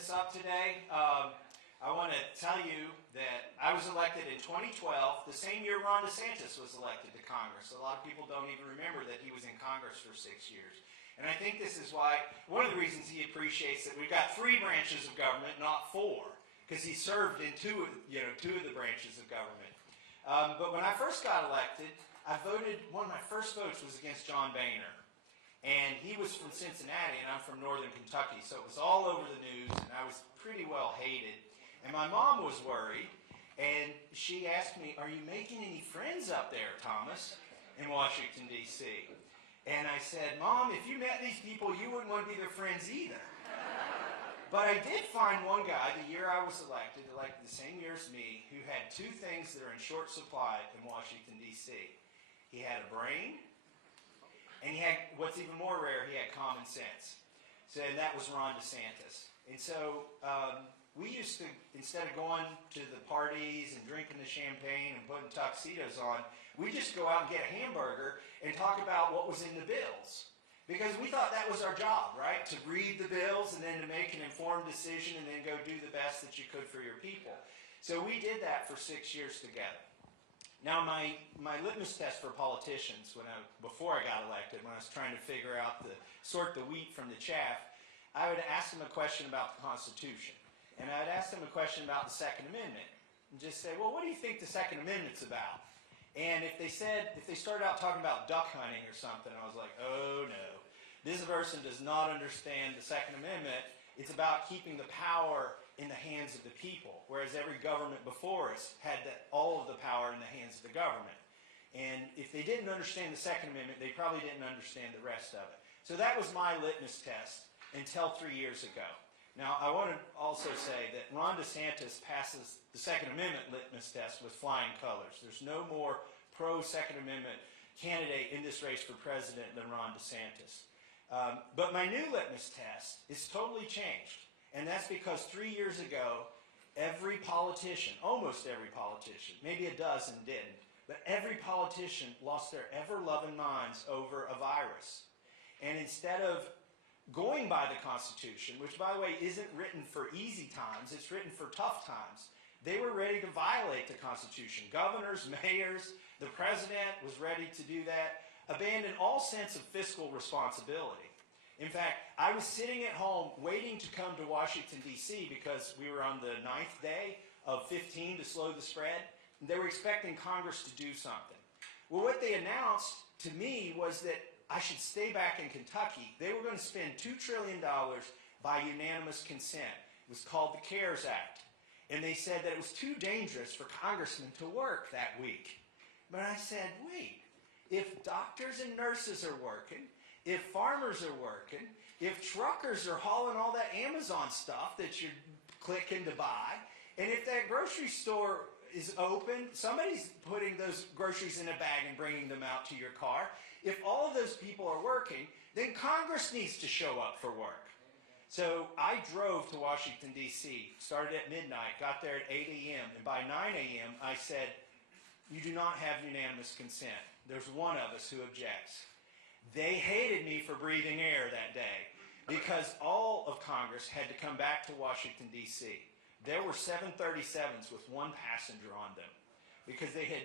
this up today. I want to tell you that I was elected in 2012, the same year Ron DeSantis was elected to Congress. A lot of people don't even remember that he was in Congress for 6 years. And I think this is why, one of the reasons he appreciates that we've got 3 branches of government, not 4, because he served in two of the branches of government. But when I first got elected, one of my first votes was against John Boehner. And he was from Cincinnati, and I'm from northern Kentucky, so it was all over the news, and I was pretty well hated. And my mom was worried, and she asked me, "Are you making any friends up there, Thomas, in Washington, D.C.?" And I said, "Mom, if you met these people, you wouldn't want to be their friends either." But I did find one guy, the year I was elected the same year as me, who had 2 things that are in short supply in Washington, D.C. He had a brain, and he had, what's even more rare, he had common sense. So that was Ron DeSantis. And so we used to, instead of going to the parties and drinking the champagne and putting tuxedos on, we just go out and get a hamburger and talk about what was in the bills. Because we thought that was our job, right? To read the bills and then to make an informed decision and then go do the best that you could for your people. So we did that for 6 years together. Now, my litmus test for politicians, before I got elected, when I was trying to figure out sort the wheat from the chaff, I would ask them a question about the Constitution. And I would ask them a question about the Second Amendment. And just say, well, what do you think the Second Amendment's about? And if they started out talking about duck hunting or something, I was like, oh no. This person does not understand the Second Amendment. It's about keeping the power in the hands of the people, whereas every government before us had all of the power in the hands of the government. And if they didn't understand the Second Amendment, they probably didn't understand the rest of it. So that was my litmus test until 3 years ago. Now, I want to also say that Ron DeSantis passes the Second Amendment litmus test with flying colors. There's no more pro-Second Amendment candidate in this race for president than Ron DeSantis. But my new litmus test is totally changed. And that's because 3 years ago, every politician, almost every politician, maybe a dozen didn't, but every politician lost their ever-loving minds over a virus. And instead of going by the Constitution, which, by the way, isn't written for easy times, it's written for tough times, they were ready to violate the Constitution. Governors, mayors, the president was ready to do that, abandon all sense of fiscal responsibility. In fact, I was sitting at home waiting to come to Washington, D.C. because we were on the 9th day of 15 to slow the spread. And they were expecting Congress to do something. Well, what they announced to me was that I should stay back in Kentucky. They were going to spend $2 trillion by unanimous consent. It was called the CARES Act. And they said that it was too dangerous for congressmen to work that week. But I said, wait, if doctors and nurses are working, if farmers are working, if truckers are hauling all that Amazon stuff that you're clicking to buy, and if that grocery store is open, somebody's putting those groceries in a bag and bringing them out to your car, if all of those people are working, then Congress needs to show up for work. So I drove to Washington, D.C., started at midnight, got there at 8 a.m., and by 9 a.m. I said, you do not have unanimous consent. There's one of us who objects. They hated me for breathing air that day because all of Congress had to come back to Washington, D.C. There were 737s with one passenger on them because they had,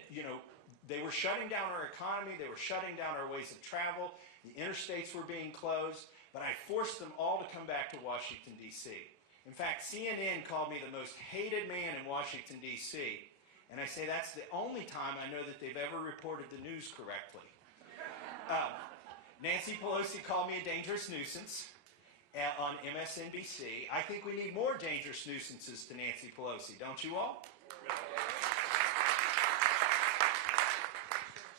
they were shutting down our economy, they were shutting down our ways of travel, the interstates were being closed, but I forced them all to come back to Washington, D.C. In fact, CNN called me the most hated man in Washington, D.C., and I say that's the only time I know that they've ever reported the news correctly. Nancy Pelosi called me a dangerous nuisance on MSNBC. I think we need more dangerous nuisances to Nancy Pelosi, don't you all?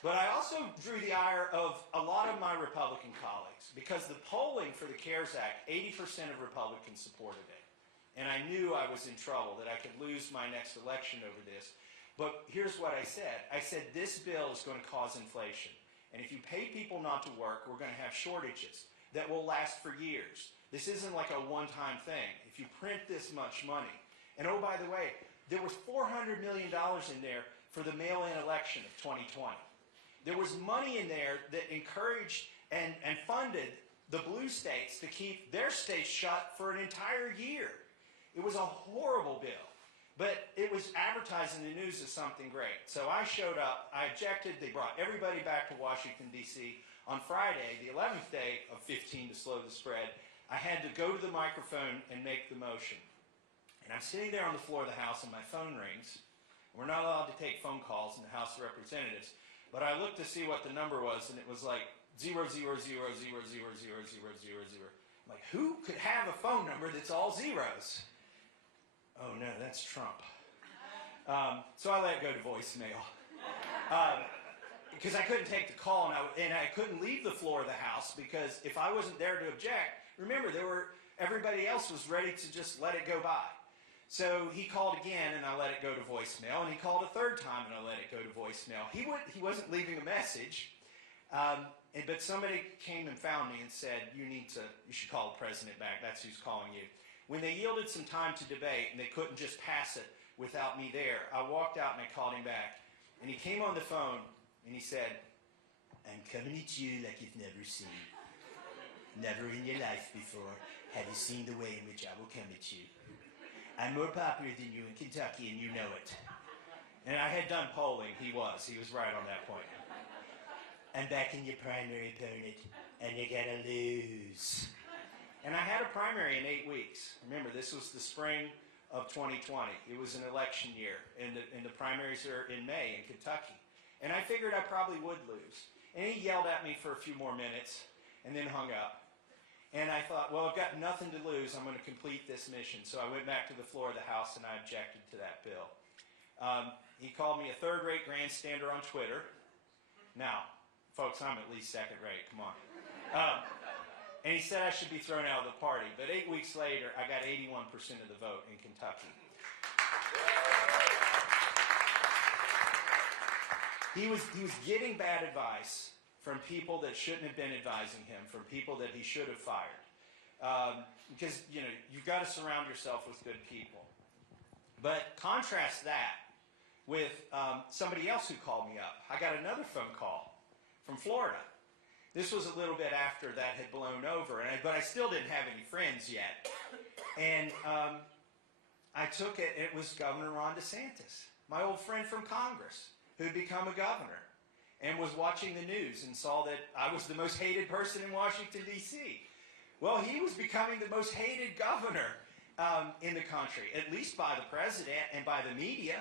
But I also drew the ire of a lot of my Republican colleagues because the polling for the CARES Act, 80% of Republicans supported it. And I knew I was in trouble, that I could lose my next election over this. But here's what I said. I said this bill is going to cause inflation. And if you pay people not to work, we're going to have shortages that will last for years. This isn't like a one-time thing. If you print this much money. And oh, by the way, there was $400 million in there for the mail-in election of 2020. There was money in there that encouraged and funded the blue states to keep their states shut for an entire year. It was a horrible bill, but it was advertised in the news as something great. So I showed up, I objected, they brought everybody back to Washington, D.C. On Friday, the 11th day of 15 to slow the spread, I had to go to the microphone and make the motion. And I'm sitting there on the floor of the House and my phone rings. We're not allowed to take phone calls in the House of Representatives, but I looked to see what the number was, and it was like 00000000000. I'm like, who could have a phone number that's all zeros? Oh no, that's Trump. So I let it go to voicemail. Because I couldn't take the call, and I couldn't leave the floor of the House, because if I wasn't there to object, remember, everybody else was ready to just let it go by. So he called again, and I let it go to voicemail, and he called a third time, and I let it go to voicemail. He wasn't leaving a message, but somebody came and found me and said, you should call the president back. That's who's calling you. When they yielded some time to debate, and they couldn't just pass it without me there, I walked out and I called him back. And he came on the phone, and he said, I'm coming at you like you've never seen. Never in your life before have you seen the way in which I will come at you. I'm more popular than you in Kentucky, and you know it. And I had done polling. He was right on that point. I'm back in your primary opponent, and you're gonna lose. And I had a primary in 8 weeks. Remember, this was the spring of 2020. It was an election year, and the primaries are in May in Kentucky. And I figured I probably would lose. And he yelled at me for a few more minutes, and then hung up. And I thought, well, I've got nothing to lose. I'm going to complete this mission. So I went back to the floor of the House, and I objected to that bill. He called me a third-rate grandstander on Twitter. Now, folks, I'm at least second-rate. Come on. And he said I should be thrown out of the party. But 8 weeks later, I got 81% of the vote in Kentucky. He was getting bad advice from people that shouldn't have been advising him, from people that he should have fired. Because, you've got to surround yourself with good people. But contrast that with somebody else who called me up. I got another phone call from Florida. This was a little bit after that had blown over, but I still didn't have any friends yet. And I took it. It was Governor Ron DeSantis, my old friend from Congress, who'd become a governor, and was watching the news and saw that I was the most hated person in Washington, D.C. Well, he was becoming the most hated governor in the country, at least by the president and by the media.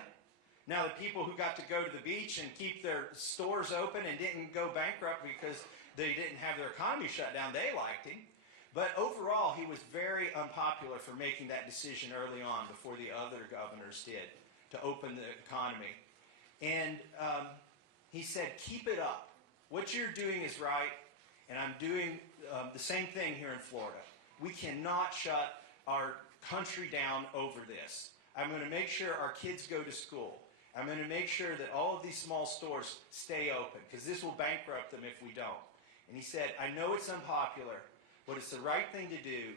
Now, the people who got to go to the beach and keep their stores open and didn't go bankrupt because they didn't have their economy shut down, they liked him. But overall, he was very unpopular for making that decision early on before the other governors did to open the economy. And he said, keep it up. What you're doing is right, and I'm doing the same thing here in Florida. We cannot shut our country down over this. I'm going to make sure our kids go to school. I'm going to make sure that all of these small stores stay open, because this will bankrupt them if we don't. And he said, I know it's unpopular, but it's the right thing to do,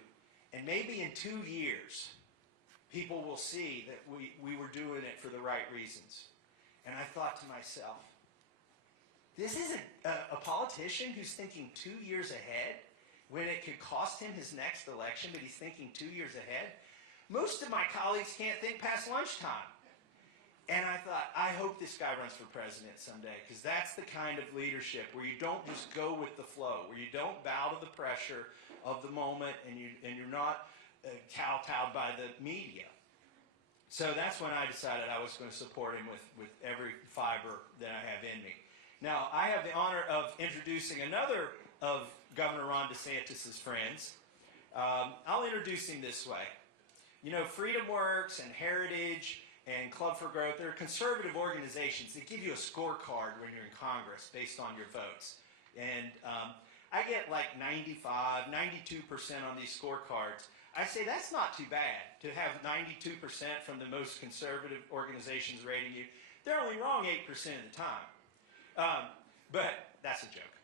and maybe in 2 years, people will see that we were doing it for the right reasons. And I thought to myself, this isn't a politician who's thinking 2 years ahead when it could cost him his next election, but he's thinking 2 years ahead. Most of my colleagues can't think past lunchtime. And I thought, I hope this guy runs for president someday, because that's the kind of leadership where you don't just go with the flow, where you don't bow to the pressure of the moment, and you're not kowtowed by the media. So that's when I decided I was going to support him with every fiber that I have in me. Now, I have the honor of introducing another of Governor Ron DeSantis' friends. I'll introduce him this way. Freedom Works and Heritage and Club for Growth, they're conservative organizations that give you a scorecard when you're in Congress based on your votes. And I get like 95, 92% on these scorecards. I say that's not too bad to have 92% from the most conservative organizations rating you. They're only wrong 8% of the time. But that's a joke.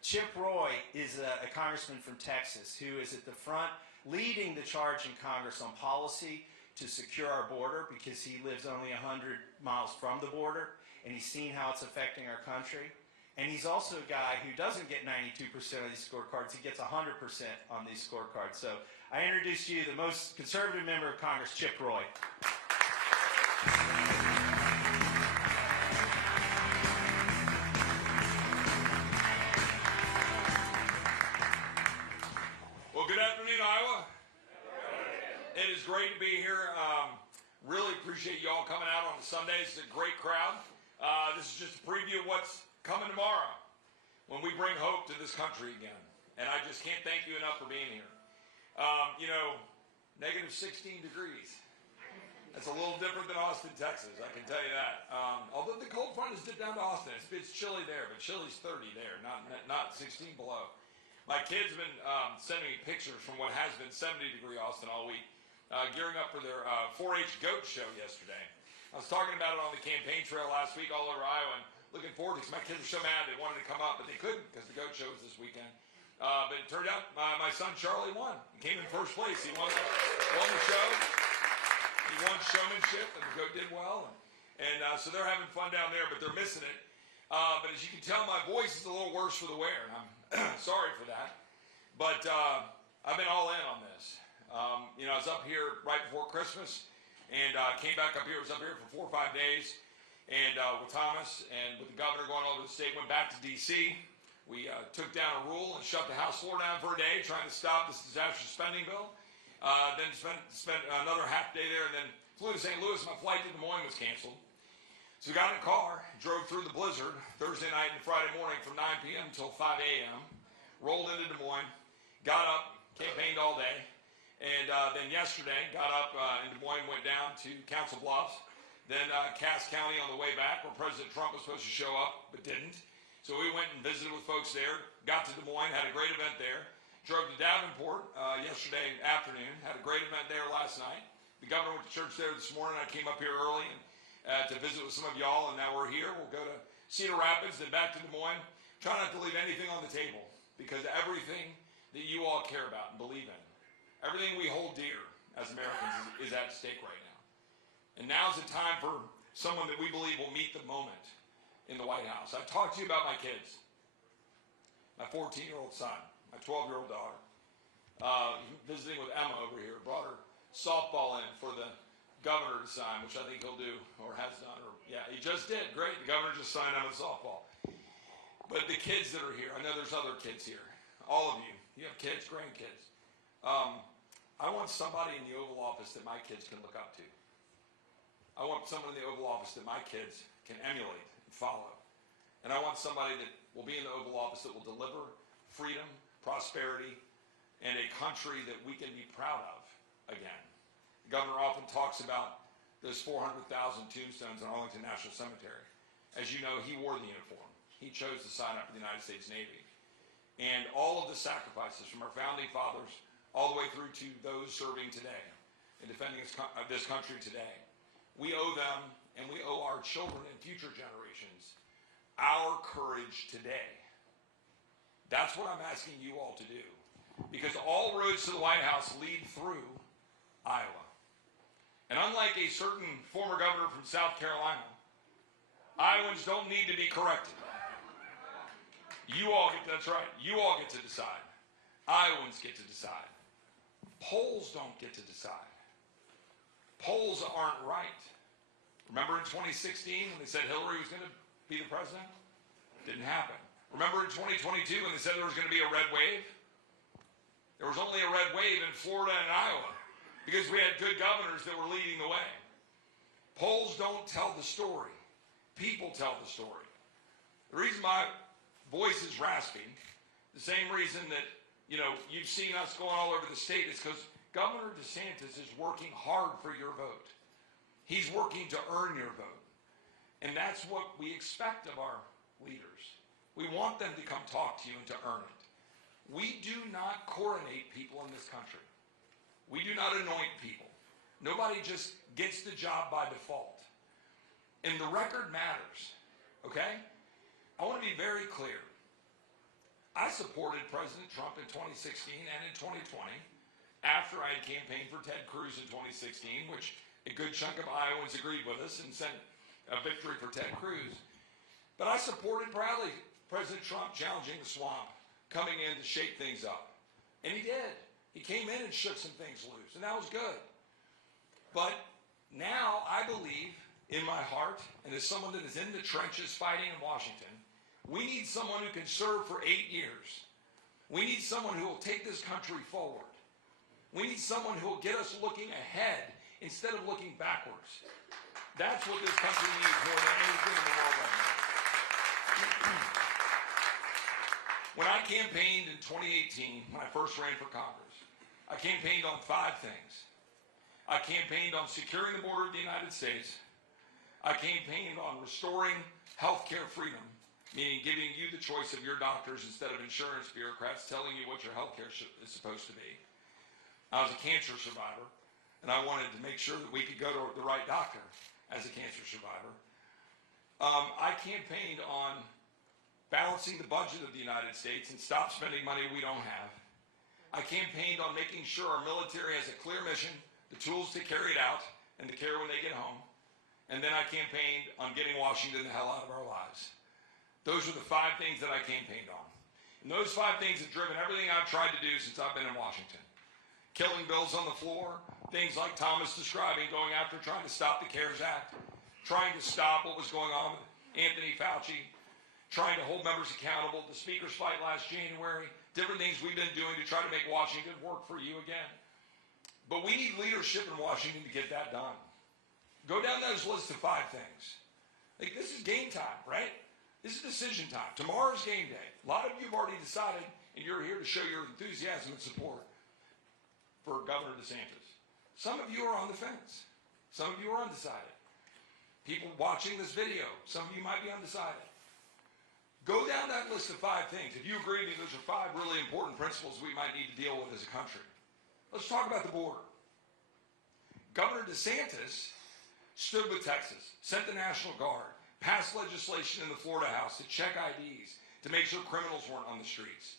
Chip Roy is a congressman from Texas who is at the front leading the charge in Congress on policy to secure our border, because he lives only 100 miles from the border, and he's seen how it's affecting our country. And he's also a guy who doesn't get 92% of these scorecards. He gets 100% on these scorecards. So I introduce to you the most conservative member of Congress, Chip Roy. Well, good afternoon, Iowa. It is great to be here. Really appreciate you all coming out on Sundays. It's a great crowd. This is just a preview of what's coming tomorrow when we bring hope to this country again. And I just can't thank you enough for being here. Negative 16 degrees. That's a little different than Austin, Texas, I can tell you that. Although the cold front has dipped down to Austin. It's chilly there, but chilly's 30 there, not 16 below. My kids have been sending me pictures from what has been 70-degree Austin all week, gearing up for their 4-H goat show yesterday. I was talking about it on the campaign trail last week all over Iowa, and looking forward to it because my kids were so mad they wanted to come up, but they couldn't because the goat show was this weekend. But it turned out my son Charlie won. He came in first place. He won the show. He won showmanship, and the goat did well. And so they're having fun down there, but they're missing it. But as you can tell, my voice is a little worse for the wear, and I'm sorry for that. But I've been all in on this. I was up here right before Christmas, and came back up here. I was up here for 4 or 5 days, and with Thomas and with the governor going all over the state, went back to D.C. We took down a rule and shut the House floor down for a day, trying to stop this disaster spending bill. Then spent another half day there, and then flew to St. Louis. My flight to Des Moines was canceled. So we got in a car, drove through the blizzard Thursday night and Friday morning from 9 p.m. until 5 a.m., rolled into Des Moines, got up, campaigned all day, and then yesterday got up in Des Moines, went down to Council Bluffs, then Cass County on the way back where President Trump was supposed to show up but didn't. So we went and visited with folks there, got to Des Moines, had a great event there, drove to Davenport yesterday afternoon, had a great event there last night. The governor went to church there this morning. I came up here early and to visit with some of y'all, and now we're here. We'll go to Cedar Rapids, then back to Des Moines. Try not to leave anything on the table, because everything that you all care about and believe in, everything we hold dear as Americans is at stake right now. And now's the time for someone that we believe will meet the moment in the White House. I talked to you about my kids, my 14-year-old son, my 12-year-old daughter, visiting with Emma over here, brought her softball in for the governor to sign, which I think he'll do, or has done, or yeah, he just did. Great, the governor just signed on the softball. But the kids that are here, I know there's other kids here. All of you have kids, grandkids. I want somebody in the Oval Office that my kids can look up to. I want someone in the Oval Office that my kids can emulate and follow. And I want somebody that will be in the Oval Office that will deliver freedom, prosperity, and a country that we can be proud of again. The governor often talks about those 400,000 tombstones in Arlington National Cemetery. As you know, he wore the uniform. He chose to sign up for the United States Navy. And all of the sacrifices from our founding fathers all the way through to those serving today and defending this country today, we owe them, and we owe our children and future generations our courage today. That's what I'm asking you all to do. Because all roads to the White House lead through Iowa. And unlike a certain former governor from South Carolina, Iowans don't need to be corrected. You all get, that's right, you all get to decide. Iowans get to decide. Polls don't get to decide. Polls aren't right. Remember in 2016 when they said Hillary was going to be the president? Didn't happen. Remember in 2022 when they said there was going to be a red wave? There was only a red wave in Florida and Iowa because we had good governors that were leading the way. Polls don't tell the story. People tell the story. The reason my voice is raspy, the same reason that, you've seen us going all over the state, is because Governor DeSantis is working hard for your vote. He's working to earn your vote. And that's what we expect of our leaders. We want them to come talk to you and to earn it. We do not coronate people in this country. We do not anoint people. Nobody just gets the job by default. And the record matters, okay? I want to be very clear. I supported President Trump in 2016 and in 2020 after I had campaigned for Ted Cruz in 2016, which a good chunk of Iowans agreed with us and sent a victory for Ted Cruz. But I supported proudly President Trump challenging the swamp, coming in to shake things up. And he did. He came in and shook some things loose, and that was good. But now I believe in my heart, and as someone that is in the trenches fighting in Washington, we need someone who can serve for 8 years. We need someone who will take this country forward. We need someone who will get us looking ahead instead of looking backwards. That's what this country needs more than anything in the world right now. When I campaigned in 2018, when I first ran for Congress, I campaigned on 5 things. I campaigned on securing the border of the United States. I campaigned on restoring healthcare freedom, meaning giving you the choice of your doctors instead of insurance bureaucrats telling you what your healthcare is supposed to be. I was a cancer survivor, and I wanted to make sure that we could go to the right doctor as a cancer survivor. I campaigned on balancing the budget of the United States and stop spending money we don't have. I campaigned on making sure our military has a clear mission, the tools to carry it out, and the care when they get home. And then I campaigned on getting Washington the hell out of our lives. Those are the 5 things that I campaigned on. And those 5 things have driven everything I've tried to do since I've been in Washington. Killing bills on the floor, things like Thomas describing, going after trying to stop the CARES Act, trying to stop what was going on with Anthony Fauci, trying to hold members accountable, the speaker's fight last January, different things we've been doing to try to make Washington work for you again. But we need leadership in Washington to get that done. Go down those lists of 5 things. Like, this is game time, right? This is decision time. Tomorrow's game day. A lot of you have already decided, and you're here to show your enthusiasm and support for Governor DeSantis. Some of you are on the fence. Some of you are undecided. People watching this video, some of you might be undecided. Go down that list of 5 things. If you agree with me, those are 5 really important principles we might need to deal with as a country. Let's talk about the border. Governor DeSantis stood with Texas, sent the National Guard, passed legislation in the Florida House to check IDs, to make sure criminals weren't on the streets.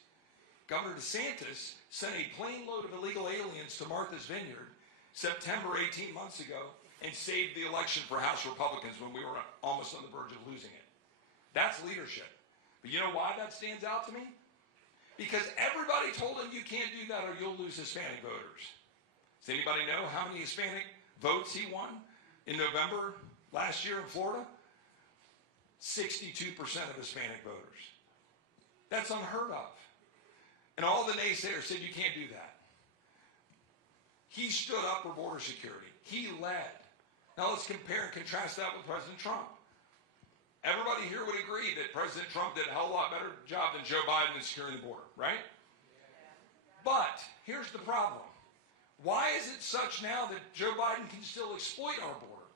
Governor DeSantis sent a plane load of illegal aliens to Martha's Vineyard September 18 months ago and saved the election for House Republicans when we were almost on the verge of losing it. That's leadership. But you know why that stands out to me? Because everybody told him you can't do that or you'll lose Hispanic voters. Does anybody know how many Hispanic votes he won in November last year in Florida? 62% of Hispanic voters. That's unheard of. And all the naysayers said you can't do that. He stood up for border security. He led. Now let's compare and contrast that with President Trump. Everybody here would agree that President Trump did a hell of a lot better job than Joe Biden in securing the border, right? But here's the problem. Why is it such now that Joe Biden can still exploit our border?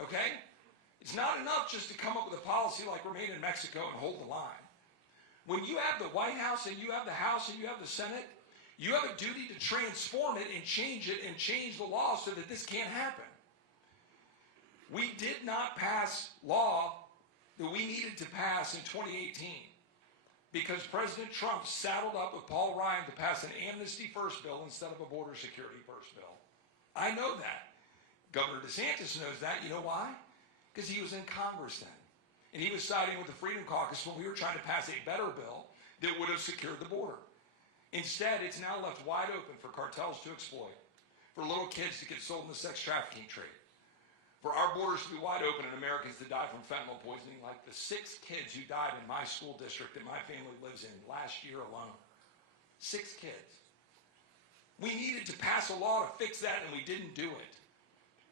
Okay? It's not enough just to come up with a policy like remain in Mexico and hold the line. When you have the White House and you have the House and you have the Senate, you have a duty to transform it and change the law so that this can't happen. We did not pass law that we needed to pass in 2018 because President Trump saddled up with Paul Ryan to pass an amnesty first bill instead of a border security first bill. I know that. Governor DeSantis knows that. You know why? Because he was in Congress then. And he was siding with the Freedom Caucus when we were trying to pass a better bill that would have secured the border. Instead, it's now left wide open for cartels to exploit, for little kids to get sold in the sex trafficking trade, for our borders to be wide open and Americans to die from fentanyl poisoning like the 6 kids who died in my school district that my family lives in last year alone. 6 kids. We needed to pass a law to fix that, and we didn't do it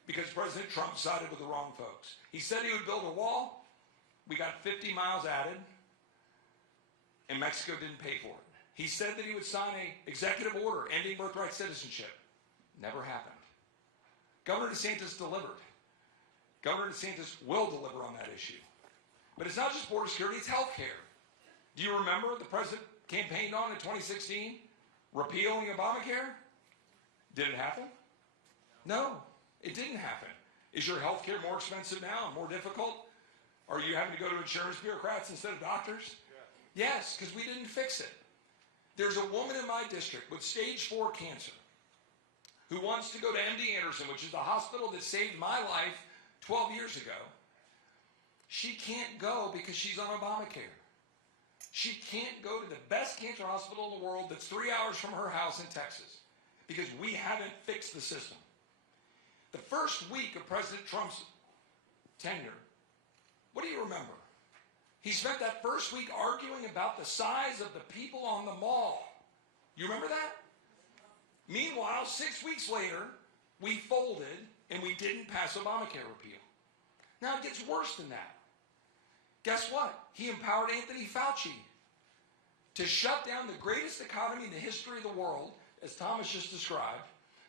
because President Trump sided with the wrong folks. He said he would build a wall. We got 50 miles added, and Mexico didn't pay for it. He said that he would sign an executive order ending birthright citizenship. Never happened. Governor DeSantis delivered. Governor DeSantis will deliver on that issue. But it's not just border security, it's health care. Do you remember the president campaigned on in 2016? Repealing Obamacare? Did it happen? No, it didn't happen. Is your health care more expensive now and more difficult? Are you having to go to insurance bureaucrats instead of doctors? Yes, because we didn't fix it. There's a woman in my district with stage 4 cancer who wants to go to MD Anderson, which is the hospital that saved my life 12 years ago. She can't go because she's on Obamacare. she can't go to the best cancer hospital in the world that's 3 hours from her house in Texas because we haven't fixed the system. The first week of President Trump's tenure, what do you remember? He spent that first week arguing about the size of the people on the mall. You remember that? Meanwhile, 6 weeks later, we folded and we didn't pass Obamacare repeal. Now it gets worse than that. Guess what? He empowered Anthony Fauci to shut down the greatest economy in the history of the world, as Thomas just described,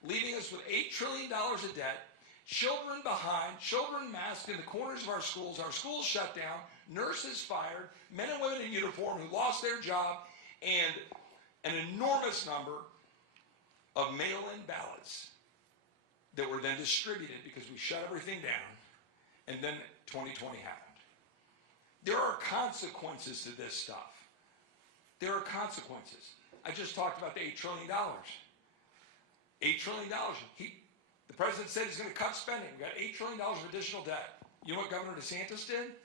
leaving us with $8 trillion of debt, children behind, children masked in the corners of our schools shut down, nurses fired, men and women in uniform who lost their job, and an enormous number of mail-in ballots that were then distributed because we shut everything down, and then 2020 happened. There are consequences to this stuff. There are consequences. I just talked about the $8 trillion. $8 trillion. The president said he's going to cut spending. We've got $8 trillion of additional debt. You know what Governor DeSantis did?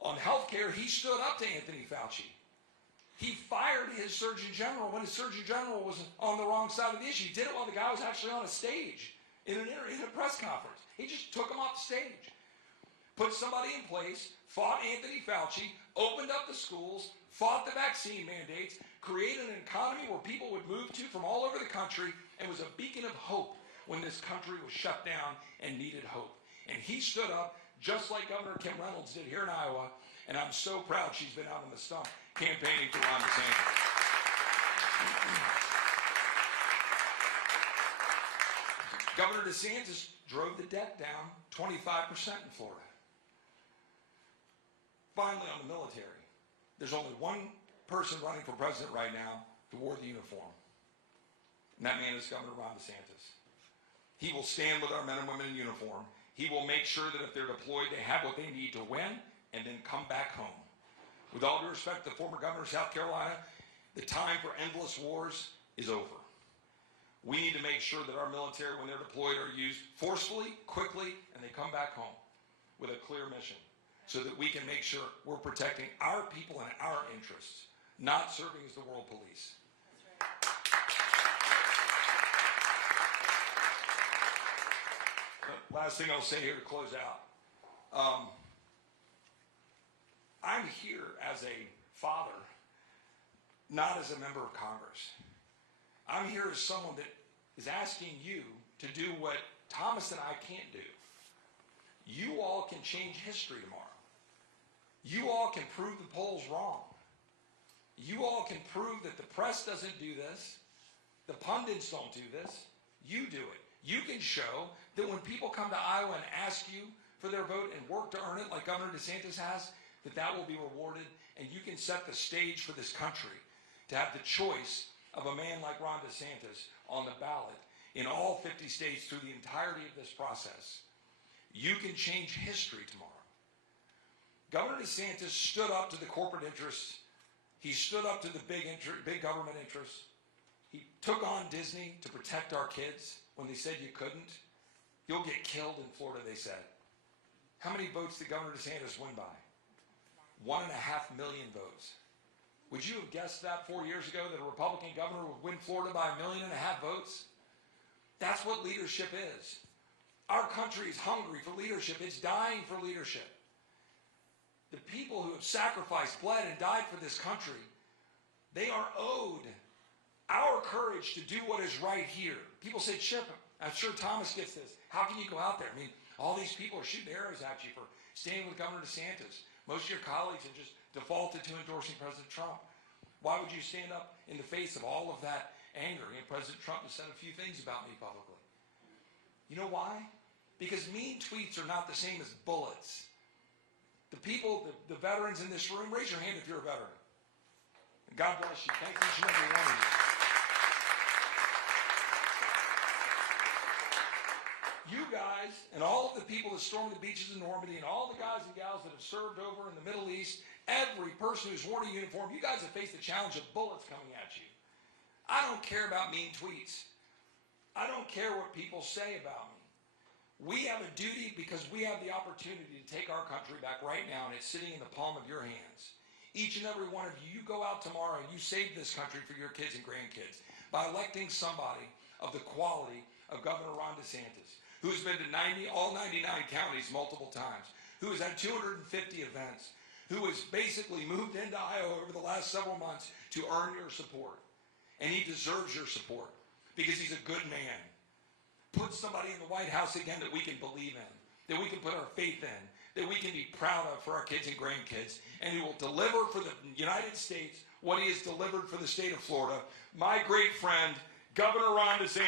On health care, he stood up to Anthony Fauci. He fired his Surgeon General when his Surgeon General was on the wrong side of the issue. He did it while the guy was actually on a stage in a press conference. He just took him off the stage. Put somebody in place, fought Anthony Fauci, opened up the schools, fought the vaccine mandates, created an economy where people would move to from all over the country, and was a beacon of hope when this country was shut down and needed hope. And he stood up just like Governor Kim Reynolds did here in Iowa, and I'm so proud she's been out on the stump campaigning for Ron DeSantis. Governor DeSantis drove the debt down 25% in Florida. Finally, on the military, there's only one person running for president right now who wore the uniform, and that man is Governor Ron DeSantis. He will stand with our men and women in uniform. He will make sure that if they're deployed, they have what they need to win and then come back home. With all due respect to the former governor of South Carolina, the time for endless wars is over. We need to make sure that our military, when they're deployed, are used forcefully, quickly, and they come back home with a clear mission so that we can make sure we're protecting our people and our interests, not serving as the world police. Last thing I'll say here to close out. I'm here as a father, not as a member of Congress. I'm here as someone that is asking you to do what Thomas and I can't do. You all can change history tomorrow. You all can prove the polls wrong. You all can prove that the press doesn't do this. The pundits don't do this. You do it. You can show that when people come to Iowa and ask you for their vote and work to earn it like Governor DeSantis has, that will be rewarded, and you can set the stage for this country to have the choice of a man like Ron DeSantis on the ballot in all 50 states through the entirety of this process. You can change history tomorrow. Governor DeSantis stood up to the corporate interests. He stood up to the big government interests. He took on Disney to protect our kids when they said you couldn't. You'll get killed in Florida, they said. How many votes did Governor DeSantis win by? 1.5 million votes. Would you have guessed that 4 years ago, that a Republican governor would win Florida by 1.5 million votes? That's what leadership is. Our country is hungry for leadership. It's dying for leadership. The people who have sacrificed, bled, and died for this country, they are owed our courage to do what is right here. People say, Chip, I'm sure Thomas gets this. How can you go out there? I mean, all these people are shooting arrows at you for staying with Governor DeSantis. Most of your colleagues have just defaulted to endorsing President Trump. Why would you stand up in the face of all of that anger? And President Trump has said a few things about me publicly. You know why? Because mean tweets are not the same as bullets. The people, the veterans in this room, raise your hand if you're a veteran. And God bless you. Thank each and every one of you. You guys and all of the people that stormed the beaches in Normandy and all the guys and gals that have served over in the Middle East, every person who's worn a uniform, you guys have faced the challenge of bullets coming at you. I don't care about mean tweets. I don't care what people say about me. We have a duty because we have the opportunity to take our country back right now, and it's sitting in the palm of your hands. each and every one of you, you go out tomorrow and you save this country for your kids and grandkids by electing somebody of the quality of Governor Ron DeSantis, who's been to all 99 counties multiple times, who has had 250 events, who has basically moved into Iowa over the last several months to earn your support. And he deserves your support because he's a good man. Put somebody in the White House again that we can believe in, that we can put our faith in, that we can be proud of for our kids and grandkids, and who will deliver for the United States what he has delivered for the state of Florida, my great friend, Governor Ron DeSantis.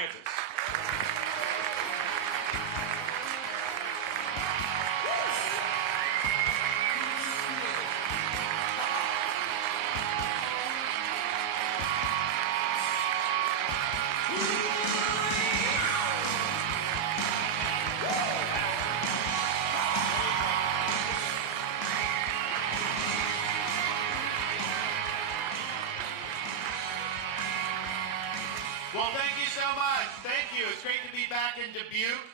Well, thank you so much. Thank you. It's great to be back in Dubuque.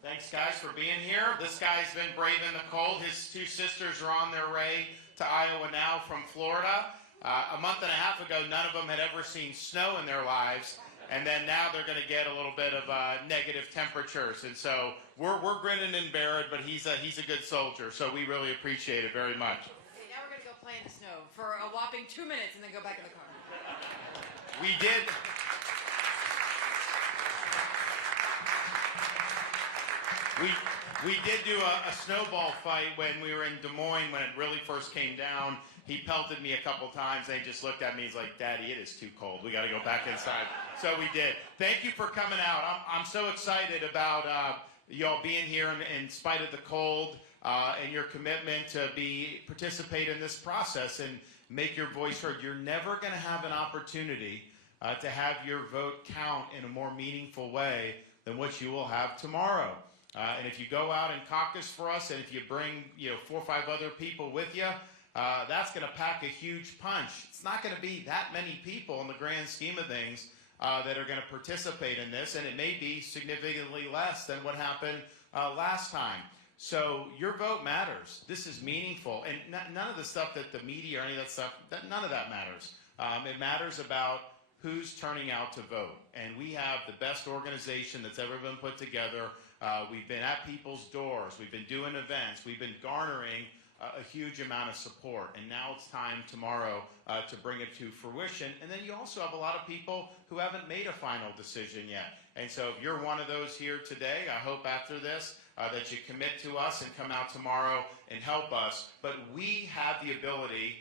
Thanks, guys, for being here. This guy's been braving the cold. His two sisters are on their way to Iowa now from Florida. A month and a half ago, none of them had ever seen snow in their lives. And then now they're going to get a little bit of negative temperatures. And so we're grinning and bearing, but he's a good soldier. So we really appreciate it very much. Okay, now we're going to go play in the snow for a whopping 2 minutes and then go back in the car. We did. We did do a snowball fight when we were in Des Moines when it really first came down. He pelted me a couple times. They just looked at me. He's like, "Daddy, it is too cold. We got to go back inside." So we did. Thank you for coming out. I'm so excited about y'all being here in spite of the cold and your commitment to participate in this process and make your voice heard. You're never going to have an opportunity to have your vote count in a more meaningful way than what you will have tomorrow. And if you go out and caucus for us, and if you bring 4 or 5 other people with you, that's going to pack a huge punch. It's not going to be that many people in the grand scheme of things that are going to participate in this, and it may be significantly less than what happened last time. So your vote matters. This is meaningful, and none of the stuff that the media or any of that stuff, none of that matters. It matters about who's turning out to vote, and we have the best organization that's ever been put together. We've been at people's doors. We've been doing events. We've been garnering a huge amount of support. And now it's time tomorrow to bring it to fruition. And then you also have a lot of people who haven't made a final decision yet. And so if you're one of those here today, I hope after this that you commit to us and come out tomorrow and help us. But we have the ability,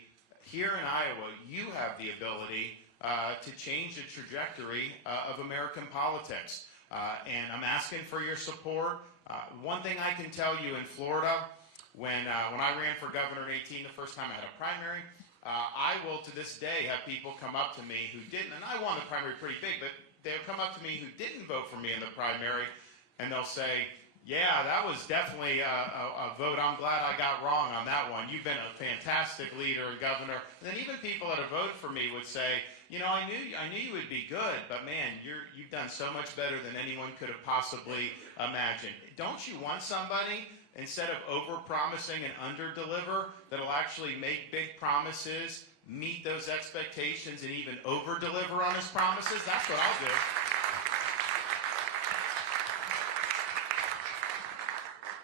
here in Iowa, you have the ability to change the trajectory of American politics. And I'm asking for your support. One thing I can tell you in Florida, when I ran for governor in 2018, the first time I had a primary, I will to this day have people come up to me who didn't, and I won the primary pretty big, but they'll come up to me who didn't vote for me in the primary, and they'll say, "Yeah, that was definitely a vote I'm glad I got wrong on that one. You've been a fantastic leader and governor." And then even people that have voted for me would say, "I knew you would be good, but man, you've done so much better than anyone could have possibly imagined." Don't you want somebody, instead of over-promising and under-deliver, that'll actually make big promises, meet those expectations, and even over-deliver on his promises? That's what I'll do.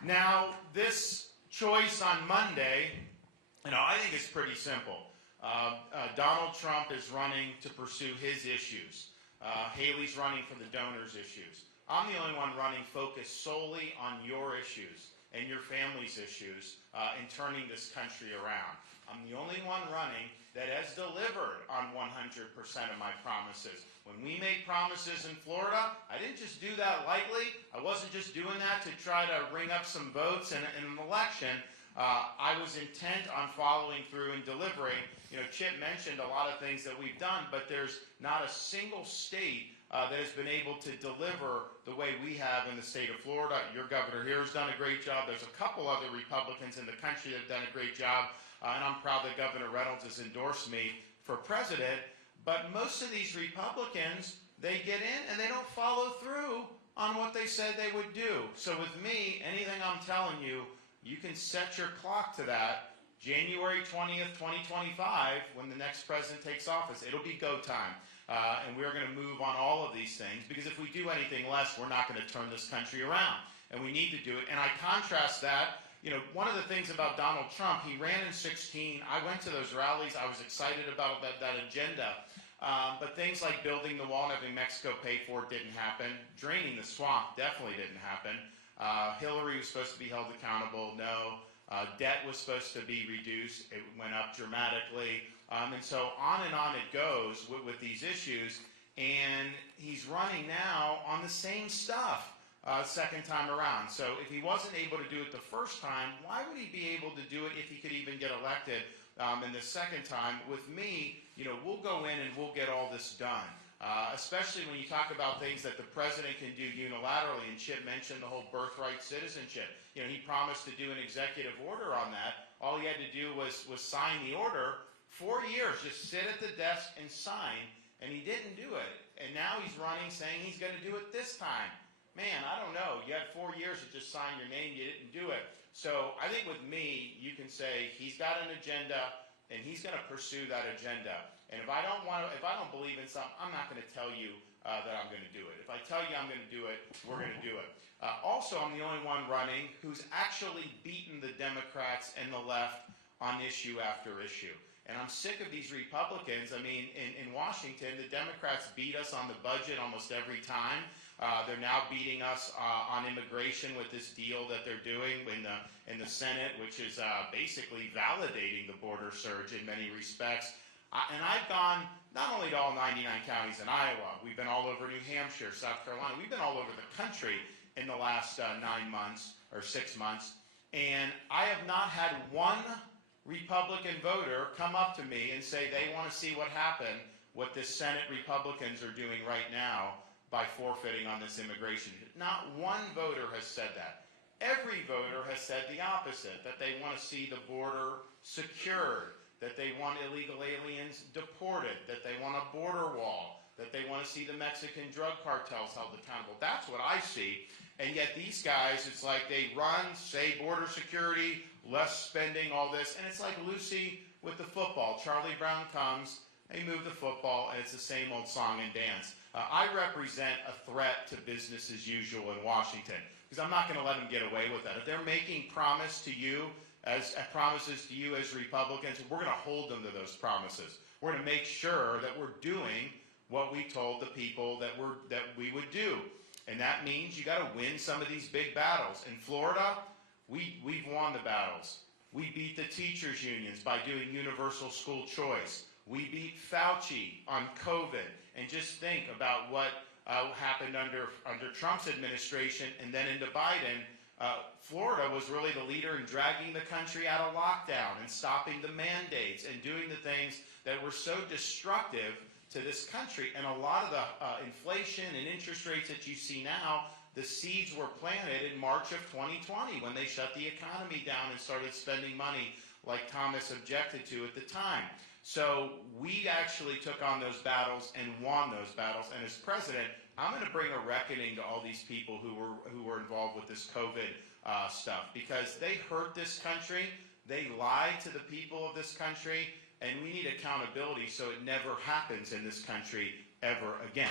Now, this choice on Monday, I think it's pretty simple. Donald Trump is running to pursue his issues. Haley's running for the donors' issues. I'm the only one running focused solely on your issues and your family's issues in turning this country around. I'm the only one running that has delivered on 100% of my promises. When we made promises in Florida, I didn't just do that lightly. I wasn't just doing that to try to ring up some votes in an election. I was intent on following through and delivering. Chip mentioned a lot of things that we've done, but there's not a single state that has been able to deliver the way we have in the state of Florida. Your governor here has done a great job. There's a couple other Republicans in the country that have done a great job, and I'm proud that Governor Reynolds has endorsed me for president. But most of these Republicans, they get in and they don't follow through on what they said they would do. So with me, anything I'm telling you, you can set your clock to that, January 20th, 2025, when the next president takes office, it'll be go time. And we're going to move on all of these things, because if we do anything less, we're not going to turn this country around. And we need to do it. And I contrast that. You know, one of the things about Donald Trump, he ran in 2016. I went to those rallies. I was excited about that agenda. But things like building the wall and having Mexico pay for it didn't happen. Draining the swamp definitely didn't happen. Hillary was supposed to be held accountable. No. Debt was supposed to be reduced. It went up dramatically. And so on it goes with these issues. And he's running now on the same stuff second time around. So if he wasn't able to do it the first time, why would he be able to do it if he could even get elected in the second time? With me, you know, we'll go in and we'll get all this done. Especially when you talk about things that the president can do unilaterally, and Chip mentioned the whole birthright citizenship. You know, he promised to do an executive order on that. All he had to do was sign the order. 4 years, just sit at the desk and sign, and he didn't do it. And now he's running saying he's going to do it this time. Man, I don't know. You had 4 years to just sign your name. You didn't do it. So I think with me, you can say he's got an agenda, and he's going to pursue that agenda. And if I don't believe in something, I'm not going to tell you that I'm going to do it. If I tell you I'm going to do it, we're going to do it. Also, I'm the only one running who's actually beaten the Democrats and the left on issue after issue. And I'm sick of these Republicans. I mean, in Washington, the Democrats beat us on the budget almost every time. They're now beating us on immigration with this deal that they're doing in the Senate, which is basically validating the border surge in many respects. And I've gone not only to all 99 counties in Iowa, we've been all over New Hampshire, South Carolina, we've been all over the country in the last 9 months or 6 months. And I have not had one Republican voter come up to me and say they want to see what happened, what the Senate Republicans are doing right now by forfeiting on this immigration. Not one voter has said that. Every voter has said the opposite, that they want to see the border secured, that they want illegal aliens deported, that they want a border wall, that they want to see the Mexican drug cartels held accountable. That's what I see. And yet these guys, it's like they run, say border security, less spending, all this. And it's like Lucy with the football. Charlie Brown comes, they move the football, and it's the same old song and dance. I represent a threat to business as usual in Washington, because I'm not going to let them get away with that. If they're making promises to you as Republicans, we're going to hold them to those promises. We're going to make sure that we're doing what we told the people that we would do. And that means you got to win some of these big battles. In Florida, we've won the battles. We beat the teachers' unions by doing universal school choice. We beat Fauci on COVID. And just think about what happened under Trump's administration and then into Biden. Florida was really the leader in dragging the country out of lockdown and stopping the mandates and doing the things that were so destructive to this country. And a lot of the inflation and interest rates that you see now, the seeds were planted in March of 2020 when they shut the economy down and started spending money like Thomas objected to at the time. So we actually took on those battles and won those battles. And as president, I'm going to bring a reckoning to all these people who were involved with this COVID stuff, because they hurt this country. They lied to the people of this country. And we need accountability so it never happens in this country ever again.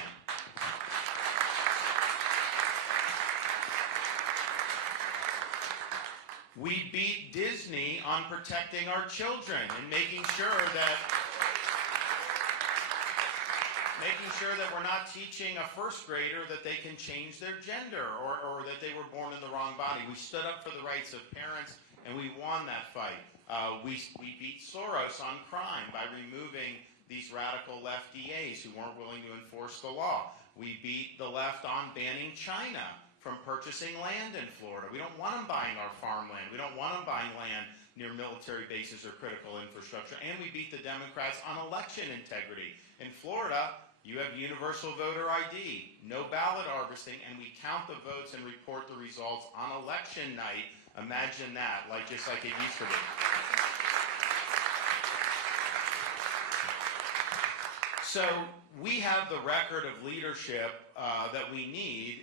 We beat Disney on protecting our children and making sure that we're not teaching a first grader that they can change their gender or that they were born in the wrong body. We stood up for the rights of parents, and we won that fight. We beat Soros on crime by removing these radical left DAs who weren't willing to enforce the law. We beat the left on banning China from purchasing land in Florida. We don't want them buying our farmland. We don't want them buying land near military bases or critical infrastructure. And we beat the Democrats on election integrity. In Florida, you have universal voter ID, no ballot harvesting, and we count the votes and report the results on election night. Imagine that, just like it used to be. So we have the record of leadership that we need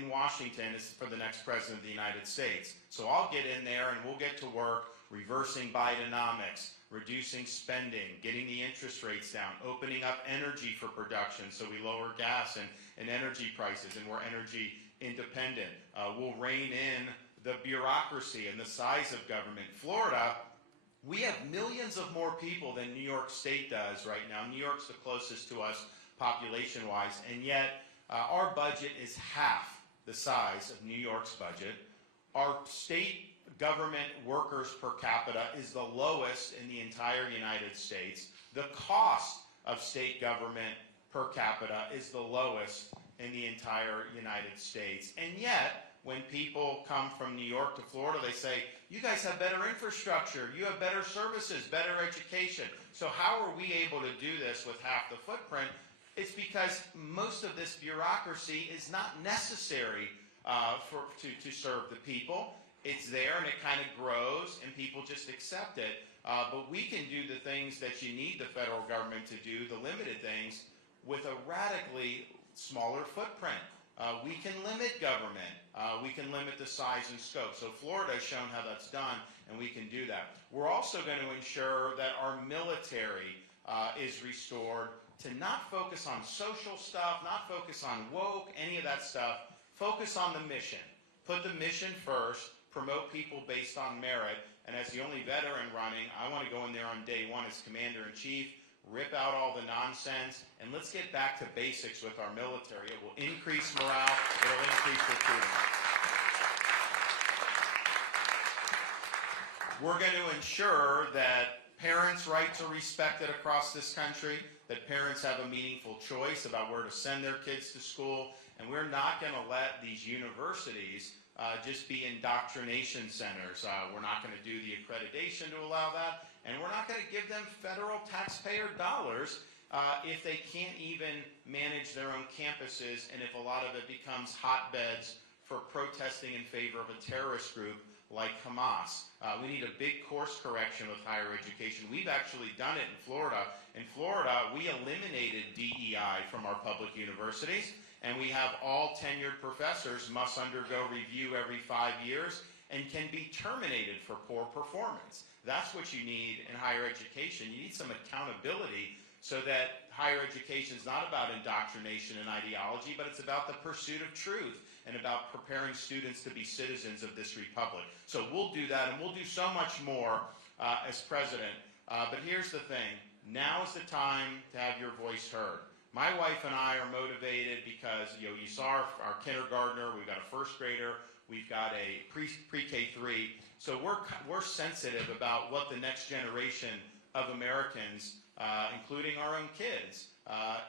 in Washington for the next president of the United States. So I'll get in there and we'll get to work. reversing Bidenomics, reducing spending, getting the interest rates down, opening up energy for production so we lower gas and energy prices and we're energy independent. We'll rein in the bureaucracy and the size of government. Florida, we have millions of more people than New York State does right now. New York's the closest to us population-wise, and yet our budget is half the size of New York's budget. Our state government workers per capita is the lowest in the entire United States. The cost of state government per capita is the lowest in the entire United States. And yet, when people come from New York to Florida, they say, you guys have better infrastructure, you have better services, better education. So how are we able to do this with half the footprint? It's because most of this bureaucracy is not necessary to serve the people. It's there and it kind of grows and people just accept it. But we can do the things that you need the federal government to do, the limited things, with a radically smaller footprint. We can limit government. We can limit the size and scope. So Florida has shown how that's done, and we can do that. We're also going to ensure that our military is restored to not focus on social stuff, not focus on woke, any of that stuff. Focus on the mission. Put the mission first. Promote people based on merit. And as the only veteran running, I want to go in there on day one as commander-in-chief, rip out all the nonsense, and let's get back to basics with our military. It will increase morale. It will increase recruiting. We're going to ensure that parents' rights are respected across this country, that parents have a meaningful choice about where to send their kids to school, and we're not going to let these universities just be indoctrination centers. We're not going to do the accreditation to allow that, and we're not going to give them federal taxpayer dollars if they can't even manage their own campuses and if a lot of it becomes hotbeds for protesting in favor of a terrorist group like Hamas. We need a big course correction with higher education. We've actually done it in Florida. In Florida, we eliminated DEI from our public universities, and we have all tenured professors must undergo review every 5 years and can be terminated for poor performance. That's what you need in higher education. You need some accountability so that higher education is not about indoctrination and ideology, but it's about the pursuit of truth and about preparing students to be citizens of this republic. So we'll do that, and we'll do so much more as president. But here's the thing. Now is the time to have your voice heard. My wife and I are motivated because you saw our kindergartner, we've got a first grader, we've got a pre-K3. So we're sensitive about what the next generation of Americans, including our own kids,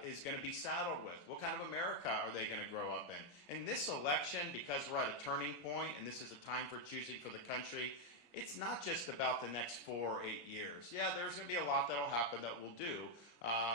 is going to be saddled with. What kind of America are they going to grow up in? In this election, because we're at a turning point, and this is a time for choosing for the country, it's not just about the next 4 or 8 years. Yeah, there's going to be a lot that will happen that we'll do,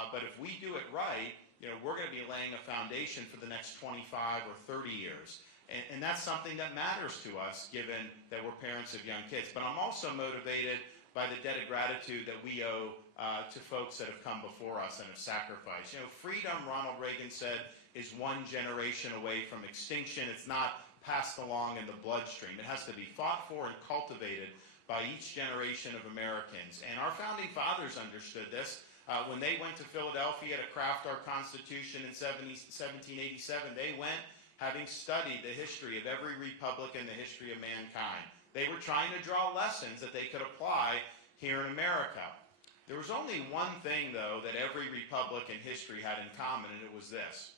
but if we do it right, we're going to be laying a foundation for the next 25 or 30 years. And that's something that matters to us, given that we're parents of young kids. But I'm also motivated by the debt of gratitude that we owe to folks that have come before us and have sacrificed. Freedom, Ronald Reagan said, is one generation away from extinction. It's not passed along in the bloodstream. It has to be fought for and cultivated by each generation of Americans. And our founding fathers understood this. When they went to Philadelphia to craft our Constitution in 1787, they went having studied the history of every republic and the history of mankind. They were trying to draw lessons that they could apply here in America. There was only one thing, though, that every republic in history had in common, and it was this.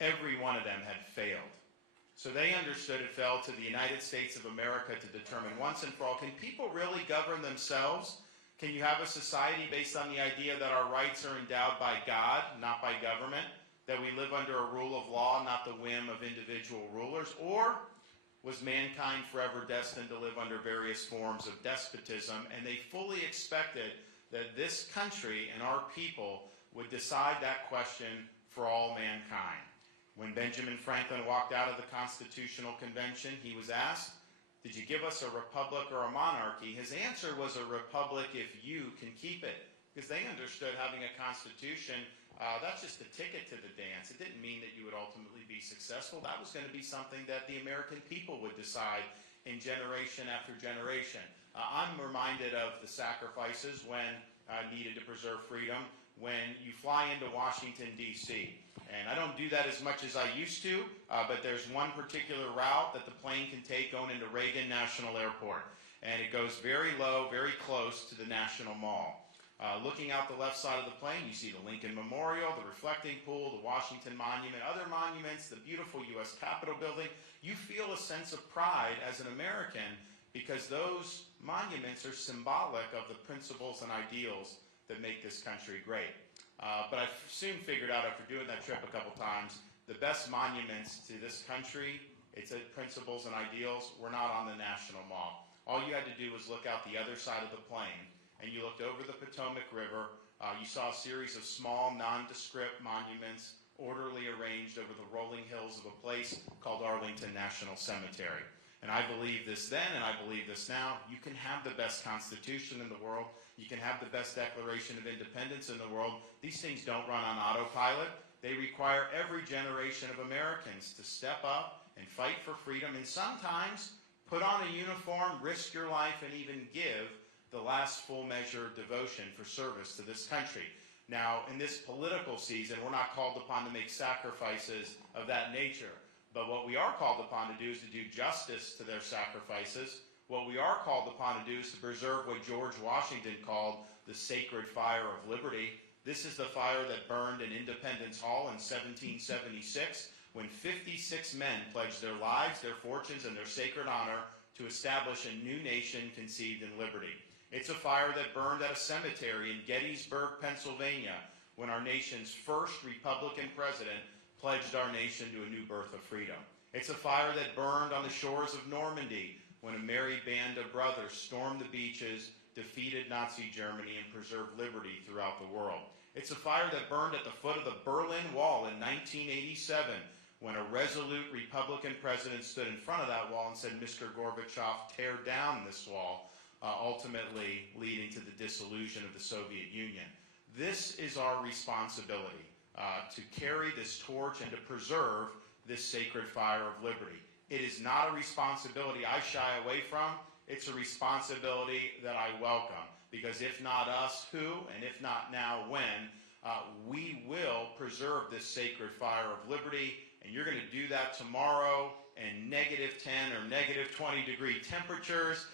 Every one of them had failed. So they understood it fell to the United States of America to determine once and for all, can people really govern themselves? Can you have a society based on the idea that our rights are endowed by God, not by government? That we live under a rule of law, not the whim of individual rulers? Or was mankind forever destined to live under various forms of despotism? And they fully expected that this country and our people would decide that question for all mankind. When Benjamin Franklin walked out of the Constitutional Convention, he was asked, did you give us a republic or a monarchy? His answer was a republic if you can keep it. Because they understood having a constitution, that's just a ticket to the dance. It didn't mean that you would ultimately be successful. That was going to be something that the American people would decide in generation after generation. I'm reminded of the sacrifices when needed to preserve freedom when you fly into Washington, D.C. And I don't do that as much as I used to, but there's one particular route that the plane can take going into Reagan National Airport. And it goes very low, very close to the National Mall. Looking out the left side of the plane, you see the Lincoln Memorial, the reflecting pool, the Washington Monument, other monuments, the beautiful U.S. Capitol building. You feel a sense of pride as an American because those monuments are symbolic of the principles and ideals that make this country great. But I soon figured out after doing that trip a couple times, the best monuments to this country, its principles and ideals, were not on the National Mall. All you had to do was look out the other side of the plane, and you looked over the Potomac River. You saw a series of small, nondescript monuments orderly arranged over the rolling hills of a place called Arlington National Cemetery. And I believe this then, and I believe this now. You can have the best Constitution in the world. You can have the best Declaration of Independence in the world. These things don't run on autopilot. They require every generation of Americans to step up and fight for freedom, and sometimes put on a uniform, risk your life, and even give the last full measure of devotion for service to this country. Now, in this political season, we're not called upon to make sacrifices of that nature. But what we are called upon to do is to do justice to their sacrifices. What we are called upon to do is to preserve what George Washington called the sacred fire of liberty. This is the fire that burned in Independence Hall in 1776 when 56 men pledged their lives, their fortunes, and their sacred honor to establish a new nation conceived in liberty. It's a fire that burned at a cemetery in Gettysburg, Pennsylvania, when our nation's first Republican president pledged our nation to a new birth of freedom. It's a fire that burned on the shores of Normandy when a merry band of brothers stormed the beaches, defeated Nazi Germany, and preserved liberty throughout the world. It's a fire that burned at the foot of the Berlin Wall in 1987 when a resolute Republican president stood in front of that wall and said, "Mr. Gorbachev, tear down this wall," ultimately leading to the dissolution of the Soviet Union. This is our responsibility. To carry this torch and to preserve this sacred fire of liberty. It is not a responsibility I shy away from. It's a responsibility that I welcome. Because if not us, who? And if not now, when? We will preserve this sacred fire of liberty. And you're going to do that tomorrow in -10 or -20 degree temperatures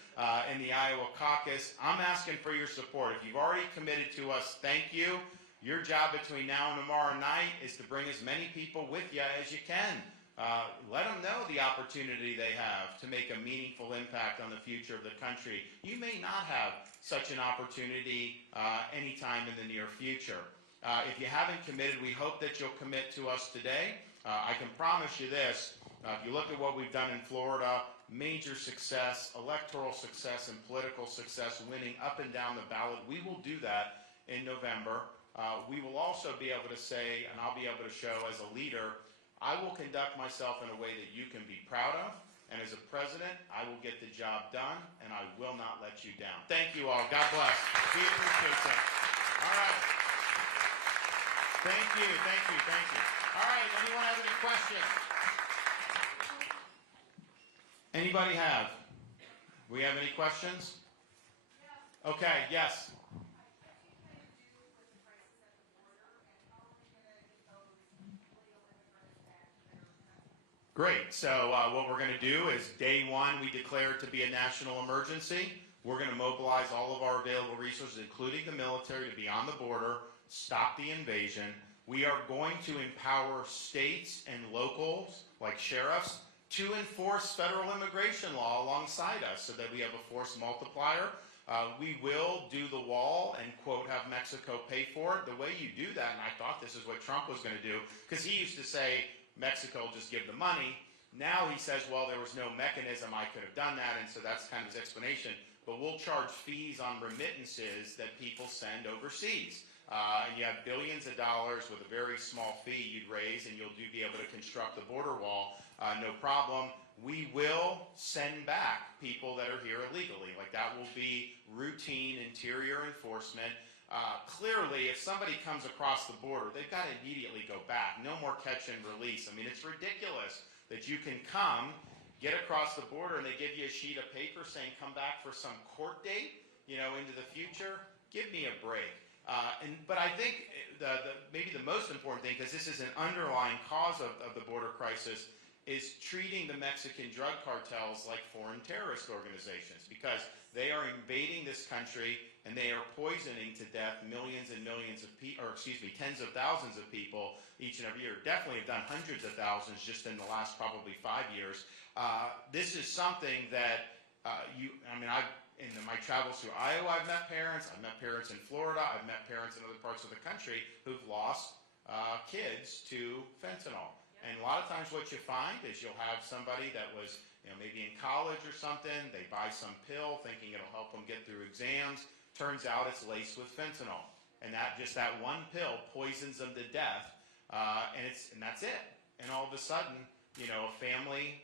in the Iowa caucus. I'm asking for your support. If you've already committed to us, thank you. Your job between now and tomorrow night is to bring as many people with you as you can. Let them know the opportunity they have to make a meaningful impact on the future of the country. You may not have such an opportunity anytime in the near future. If you haven't committed, we hope that you'll commit to us today. I can promise you this. If you look at what we've done in Florida, major success, electoral success, and political success, winning up and down the ballot. We will do that in November. We will also be able to say, and I'll be able to show as a leader, I will conduct myself in a way that you can be proud of, and as a president, I will get the job done, and I will not let you down. Thank you all. God bless. We appreciate that. All right. Thank you, thank you, thank you. All right, anyone have any questions? Anybody have? We have any questions? Okay, yes. Great. So what we're going to do is day one, we declare it to be a national emergency. We're going to mobilize all of our available resources, including the military, to be on the border, stop the invasion. We are going to empower states and locals, like sheriffs, to enforce federal immigration law alongside us so that we have a force multiplier. We will do the wall and, quote, have Mexico pay for it. The way you do that, and I thought this is what Trump was going to do, because he used to say, Mexico will just give the money. Now he says, well, there was no mechanism, I could have done that, and so that's kind of his explanation. But we'll charge fees on remittances that people send overseas. And you have billions of dollars with a very small fee you'd raise, and you'll be able to construct the border wall, no problem. We will send back people that are here illegally. Like that will be routine interior enforcement. Clearly, if somebody comes across the border, they've got to immediately go back. No more catch and release. I mean, it's ridiculous that you can come get across the border and they give you a sheet of paper saying come back for some court date, into the future. Give me a break. But I think maybe the most important thing, because this is an underlying cause of the border crisis, is treating the Mexican drug cartels like foreign terrorist organizations, because they are invading this country and they are poisoning to death millions and millions of people, or excuse me, tens of thousands of people each and every year. Definitely have done hundreds of thousands just in the last probably 5 years. This is something that in my travels through Iowa, I've met parents in Florida, I've met parents in other parts of the country who've lost kids to fentanyl. And a lot of times what you find is you'll have somebody that was maybe in college or something, they buy some pill thinking it'll help them get through exams. Turns out it's laced with fentanyl. And that one pill poisons them to death, and that's it. And all of a sudden, a family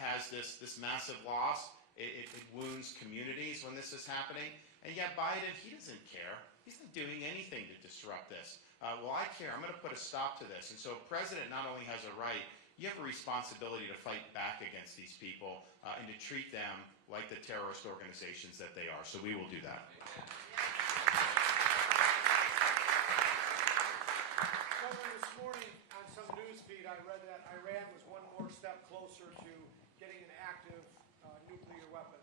has this massive loss. It wounds communities when this is happening. And yet Biden, he doesn't care. He's not doing anything to disrupt this. Well, I care. I'm going to put a stop to this. And so a president not only has a right, you have a responsibility to fight back against these people and to treat them like the terrorist organizations that they are. So we will do that. Governor, this morning on some news feed, I read that Iran was one more step closer to getting an active nuclear weapon.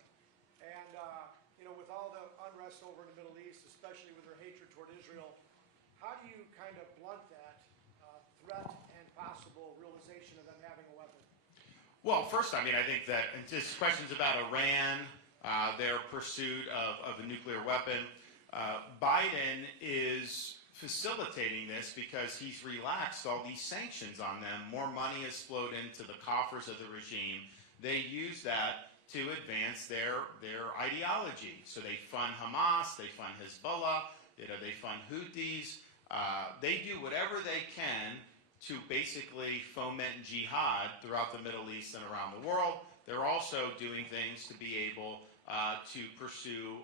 And, with all the unrest over in the Middle East, especially with their hatred toward Israel, how do you kind of blunt that threat and possible realization of them having a weapon? Well, first, I think that just questions about Iran, their pursuit of a nuclear weapon. Biden is facilitating this because he's relaxed all these sanctions on them. More money has flowed into the coffers of the regime. They use that to advance their ideology. So they fund Hamas, they fund Hezbollah, they fund Houthis. They do whatever they can to basically foment jihad throughout the Middle East and around the world. They're also doing things to be able to pursue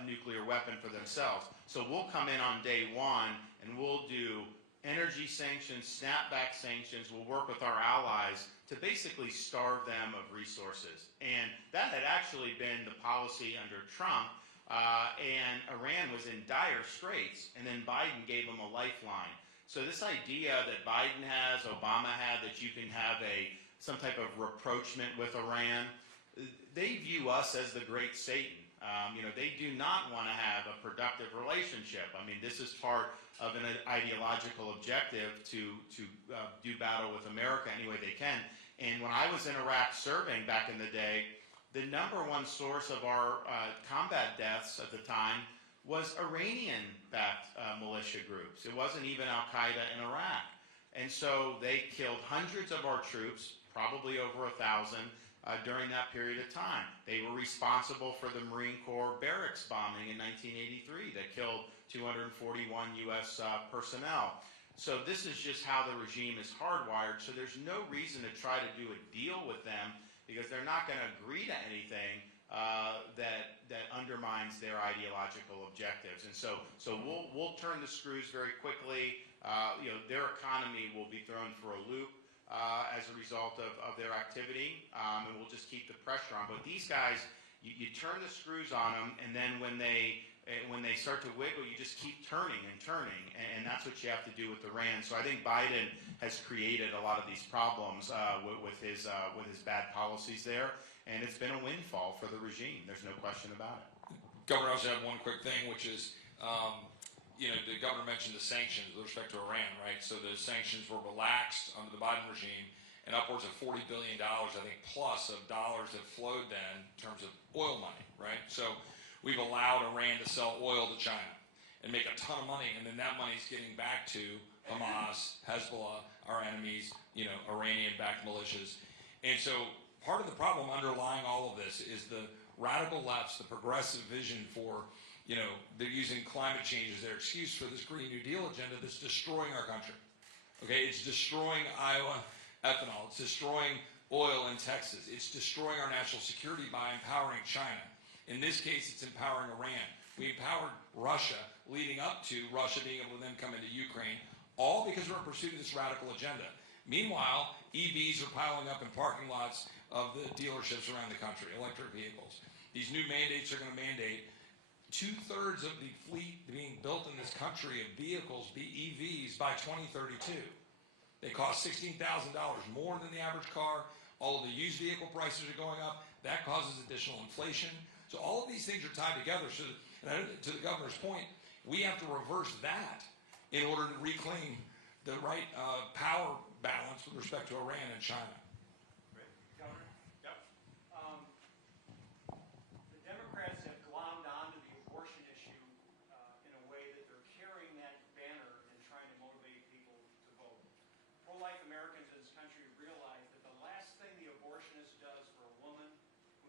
a nuclear weapon for themselves. So we'll come in on day one and we'll do energy sanctions, snapback sanctions. We'll work with our allies to basically starve them of resources. And that had actually been the policy under Trump, and Iran was in dire straits, and then Biden gave them a lifeline. So this idea that Biden has, Obama had, that you can have some type of rapprochement with Iran, they view us as the great Satan. They do not want to have a productive relationship. This is part of an ideological objective to do battle with America any way they can. And when I was in Iraq serving back in the day, the number one source of our combat deaths at the time was Iranian-backed militia groups. It wasn't even Al-Qaeda in Iraq. And so they killed hundreds of our troops, probably over 1,000, during that period of time. They were responsible for the Marine Corps barracks bombing in 1983 that killed 241 U.S. personnel. So this is just how the regime is hardwired. So there's no reason to try to do a deal with them because they're not going to agree to anything that undermines their ideological objectives. And so we'll turn the screws very quickly. Their economy will be thrown for a loop as a result of their activity, and we'll just keep the pressure on. But these guys, you turn the screws on them, and then when they start to wiggle, you just keep turning and turning, and that's what you have to do with Iran. So I think Biden has created a lot of these problems with his bad policies there, and it's been a windfall for the regime. There's no question about it. Governor, I also have one quick thing, which is, the governor mentioned the sanctions with respect to Iran, right? So the sanctions were relaxed under the Biden regime, and upwards of $40 billion, I think, plus of dollars have flowed then in terms of oil money, right? So we've allowed Iran to sell oil to China and make a ton of money, and then that money's getting back to Hamas, Hezbollah, our enemies, Iranian-backed militias. And so part of the problem underlying all of this is the radical left's, the progressive vision for, they're using climate change as their excuse for this Green New Deal agenda that's destroying our country. Okay, it's destroying Iowa ethanol. It's destroying oil in Texas. It's destroying our national security by empowering China. In this case, it's empowering Iran. We empowered Russia, leading up to Russia being able to then come into Ukraine, all because we're pursuing this radical agenda. Meanwhile, EVs are piling up in parking lots of the dealerships around the country, electric vehicles. These new mandates are going to mandate 2/3 of the fleet being built in this country of vehicles be EVs by 2032. They cost $16,000 more than the average car. All of the used vehicle prices are going up. That causes additional inflation. So all of these things are tied together. So, and to the governor's point, we have to reverse that in order to reclaim the right power balance with respect to Iran and China. Governor? Yep. The Democrats have glommed onto the abortion issue in a way that they're carrying that banner and trying to motivate people to vote. Pro-life Americans in this country realize that the last thing the abortionist does for a woman who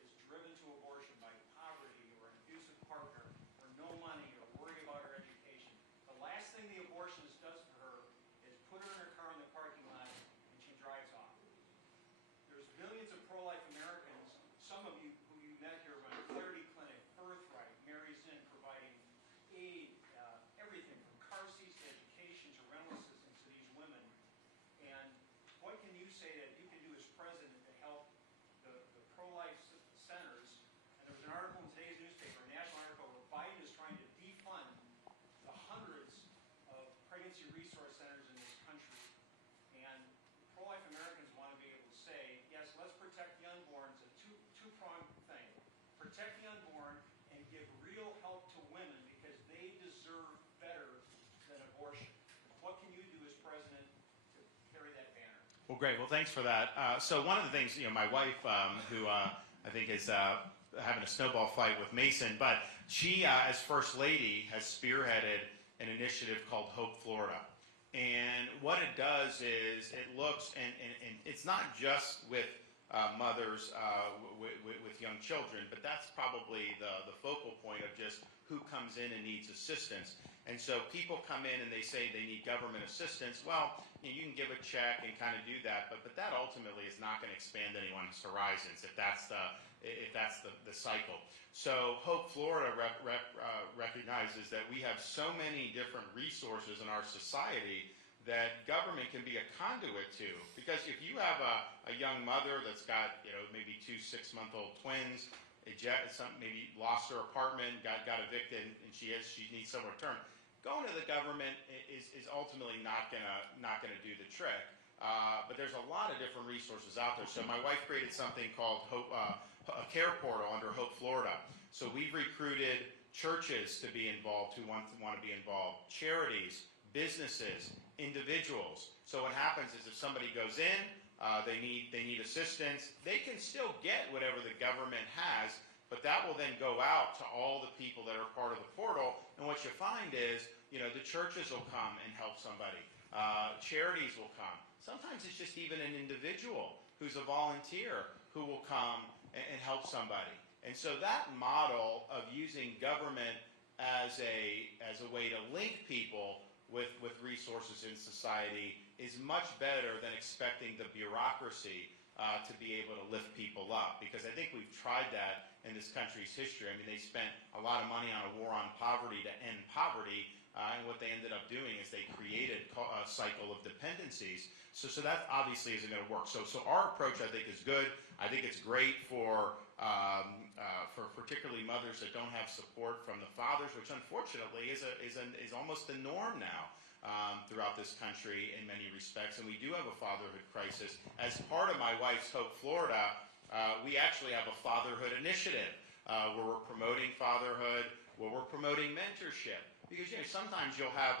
is driven to abortion by poverty or an abusive partner or no money or worry about her education, the last thing the abortionist does for her is put her in her car in the parking lot and she drives off. There's millions of pro-life Americans, some of you who you met here run Clarity Clinic, Birthright, Mary's Inn, providing aid, everything from car seats to education to rental assistance to these women. And what can you say that you can do as president to help the pro-life centers? And there was an article in today's newspaper, a national article, where Biden is trying to defund the hundreds of pregnancy resource centers in this country. And pro-life Americans want to be able to say, yes, let's protect the unborn. It's a two-pronged thing. Protect the unborn and give real help to women because they deserve better than abortion. What can you do as president to carry that banner? Well, great. Well, thanks for that. So one of the things, my wife, who I think is having a snowball fight with Mason, but she, as First Lady, has spearheaded an initiative called Hope Florida. And what it does is it looks, and it's not just with mothers with young children, but that's probably the focal point of just who comes in and needs assistance. And so people come in and they say they need government assistance. Well, you can give a check and kind of do that, but that ultimately is not going to expand anyone's horizons if that's the cycle. So Hope Florida recognizes that we have so many different resources in our society that government can be a conduit to. Because if you have a young mother that's got maybe 2 6-month-old twins, maybe lost her apartment, got evicted, and she needs somewhere to turn, going to the government is ultimately not gonna do the trick. But there's a lot of different resources out there. So my wife created something called Hope, a care portal under Hope Florida. So we've recruited churches to be involved who want to be involved, charities, businesses, individuals. So what happens is if somebody goes in, they need assistance, they can still get whatever the government has, but that will then go out to all the people that are part of the portal. And what you find is, the churches will come and help somebody. Charities will come. Sometimes it's just even an individual who's a volunteer who will come and help somebody. And so that model of using government as a way to link people with resources in society is much better than expecting the bureaucracy to be able to lift people up. Because I think we've tried that in this country's history. I mean, they spent a lot of money on a war on poverty to end poverty, and what they ended up doing is they created a cycle of dependencies. So that obviously isn't going to work. So our approach, I think, is good. I think it's great for particularly mothers that don't have support from the fathers, which unfortunately is almost the norm now throughout this country in many respects. And we do have a fatherhood crisis. As part of my wife's Hope Florida, we actually have a fatherhood initiative where we're promoting fatherhood, where we're promoting mentorship. Because sometimes you'll have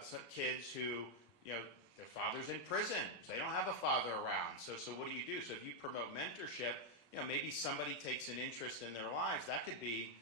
some kids who their father's in prison, so they don't have a father around. So what do? So if you promote mentorship, maybe somebody takes an interest in their lives. That could be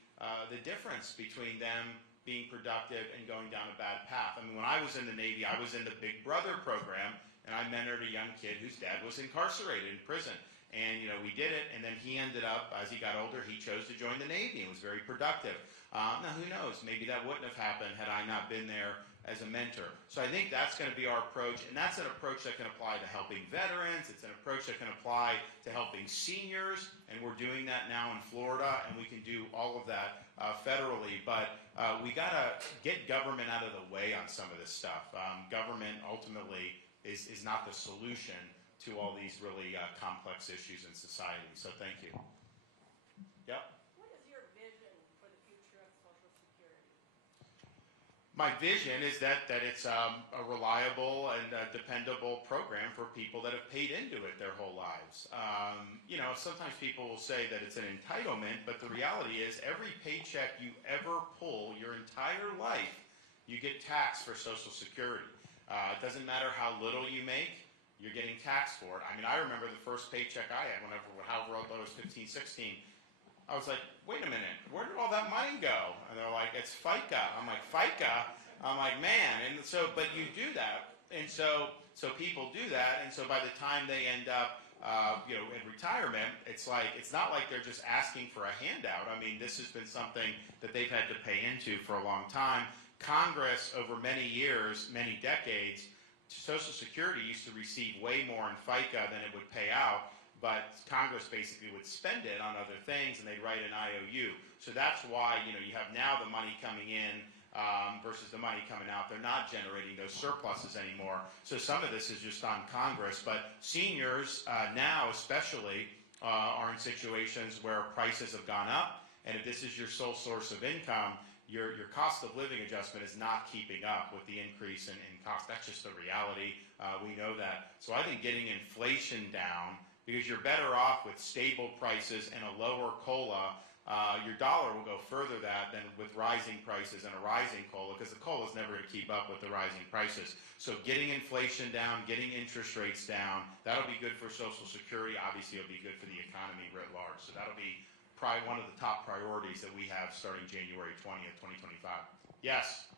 the difference between them being productive and going down a bad path. I mean, when I was in the Navy, I was in the Big Brother program, and I mentored a young kid whose dad was incarcerated in prison. And, we did it, and then he ended up, as he got older, he chose to join the Navy and was very productive. Now, who knows? Maybe that wouldn't have happened had I not been there as a mentor. So I think that's going to be our approach, and that's an approach that can apply to helping veterans. It's an approach that can apply to helping seniors, and we're doing that now in Florida, and we can do all of that federally. But we got to get government out of the way on some of this stuff. Government ultimately is not the solution to all these really complex issues in society. So thank you. Yep. What is your vision for the future of Social Security? My vision is that it's a reliable and dependable program for people that have paid into it their whole lives. Sometimes people will say that it's an entitlement, but the reality is every paycheck you ever pull your entire life, you get taxed for Social Security. It doesn't matter how little you make, you're getting taxed for it. I mean, I remember the first paycheck I had however old I was, 15, 16. I was like, wait a minute, where did all that money go? And they're like, it's FICA. I'm like, FICA? I'm like, man. And so, but you do that. And so people do that. And so by the time they end up, in retirement, it's not like they're just asking for a handout. I mean, this has been something that they've had to pay into for a long time. Congress, over many years, many decades, Social Security used to receive way more in FICA than it would pay out, but Congress basically would spend it on other things, and they'd write an IOU. So that's why you have now the money coming in versus the money coming out. They're not generating those surpluses anymore. So some of this is just on Congress. But seniors now especially are in situations where prices have gone up, and if this is your sole source of income, your cost of living adjustment is not keeping up with the increase in cost. That's just the reality. We know that. So I think getting inflation down, because you're better off with stable prices and a lower COLA, your dollar will go further than with rising prices and a rising COLA, because the COLA is never going to keep up with the rising prices. So getting inflation down, getting interest rates down, that'll be good for Social Security. Obviously, it'll be good for the economy writ large. So that'll be probably one of the top priorities that we have starting January 20th, 2025. Yes?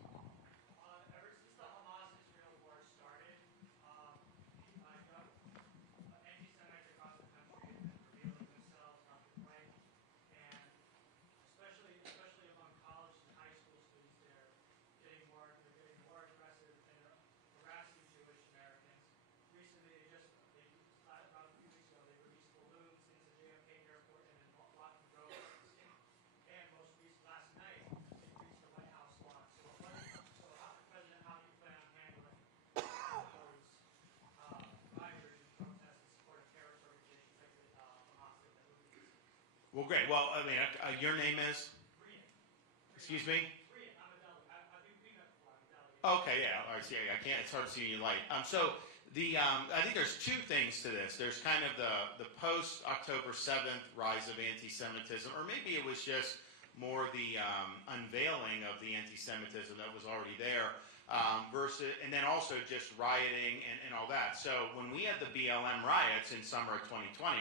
Ever since the Hamas-Israel war started, anti-Semites across the country have been revealing themselves left and right, and especially among college and high school students, they're getting more aggressive and harassing Jewish Americans. Recently, about a few weeks ago, they released balloons into JFK Airport and then blocking roads. And most recently, last night, they reached the White House lawn. So, President, how do you plan on handling those rioters and protests in support of terrorist organizations like the Hamas that moved? Well, great. Well, I mean, your name is? Rian. Excuse me? Rian, I'm a delegate. I've been met before. I'm a delegate. Okay, yeah. All right, see, I can't. It's hard to see in your light. I think there's two things to this. There's kind of the post-October 7th rise of anti-Semitism, or maybe it was just more the unveiling of the anti-Semitism that was already there, and then also just rioting and all that. So when we had the BLM riots in summer of 2020,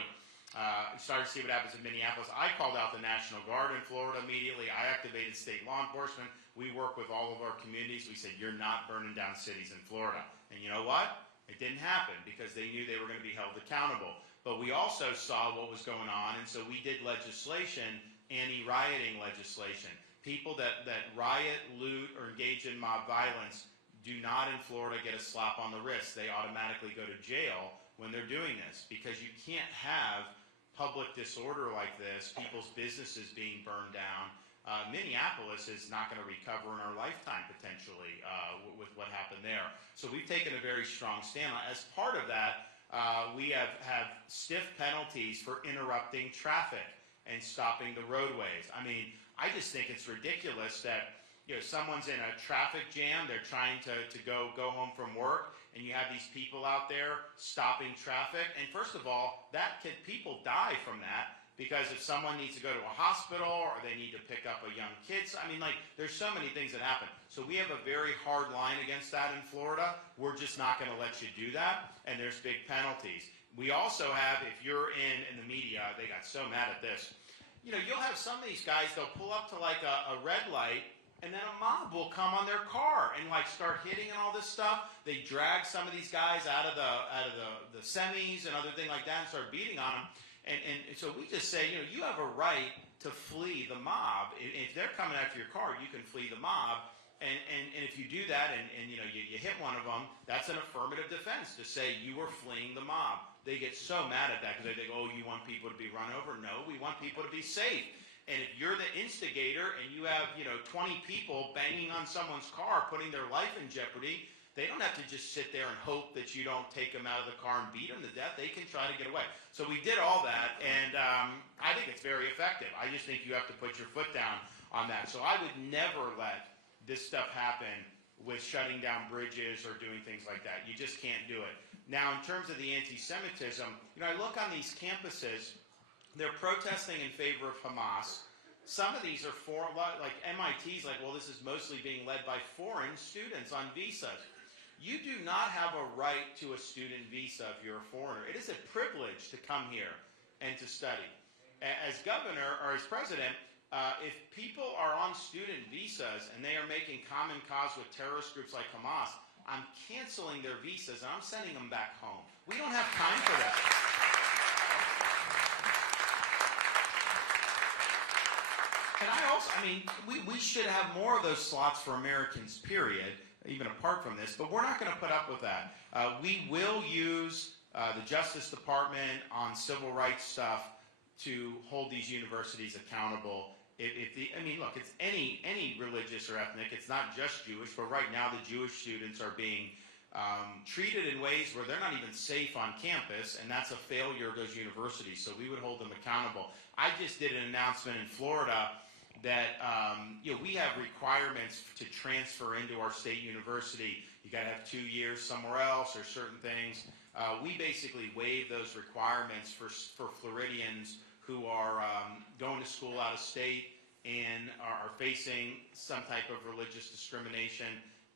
we started to see what happens in Minneapolis. I called out the National Guard in Florida immediately. I activated state law enforcement. We work with all of our communities. We said, you're not burning down cities in Florida. And you know what? It didn't happen because they knew they were going to be held accountable. But we also saw what was going on, and so we did legislation, anti-rioting legislation. People that riot, loot, or engage in mob violence do not in Florida get a slap on the wrist. They automatically go to jail when they're doing this, because you can't have public disorder like this, people's businesses being burned down. Minneapolis is not going to recover in our lifetime, potentially, with what happened there. So we've taken a very strong stand. As part of that, we have stiff penalties for interrupting traffic and stopping the roadways. I mean, I just think it's ridiculous that someone's in a traffic jam, they're trying to go home from work, and you have these people out there stopping traffic. And first of all, people die from that. Because if someone needs to go to a hospital or they need to pick up a young kid, there's so many things that happen. So we have a very hard line against that in Florida. We're just not going to let you do that, and there's big penalties. We also have, if you're in the media, they got so mad at this. You'll have some of these guys, they'll pull up to like a red light, and then a mob will come on their car and like start hitting and all this stuff. They drag some of these guys out of the semis and other thing like that and start beating on them. And so we just say, you have a right to flee the mob. If they're coming after your car, you can flee the mob. And if you do that and you hit one of them, that's an affirmative defense to say you were fleeing the mob. They get so mad at that because they think, oh, you want people to be run over? No, we want people to be safe. And if you're the instigator and you have 20 people banging on someone's car, putting their life in jeopardy, they don't have to just sit there and hope that you don't take them out of the car and beat them to death. They can try to get away. So we did all that, and I think it's very effective. I just think you have to put your foot down on that. So I would never let this stuff happen with shutting down bridges or doing things like that. You just can't do it. Now, in terms of the anti-Semitism, I look on these campuses, they're protesting in favor of Hamas. Some of these are like MIT's like, well, this is mostly being led by foreign students on visas. You do not have a right to a student visa if you're a foreigner. It is a privilege to come here and to study. As governor or as president, if people are on student visas and they are making common cause with terrorist groups like Hamas, I'm canceling their visas and I'm sending them back home. We don't have time for that. And we should have more of those slots for Americans, period, even apart from this, but we're not going to put up with that. We will use the Justice Department on civil rights stuff to hold these universities accountable. Look, it's any religious or ethnic. It's not just Jewish, but right now the Jewish students are being treated in ways where they're not even safe on campus, and that's a failure of those universities. So we would hold them accountable. I just did an announcement in Florida that we have requirements to transfer into our state university. You got to have 2 years somewhere else or certain things. We basically waive those requirements for Floridians who are going to school out of state and are facing some type of religious discrimination,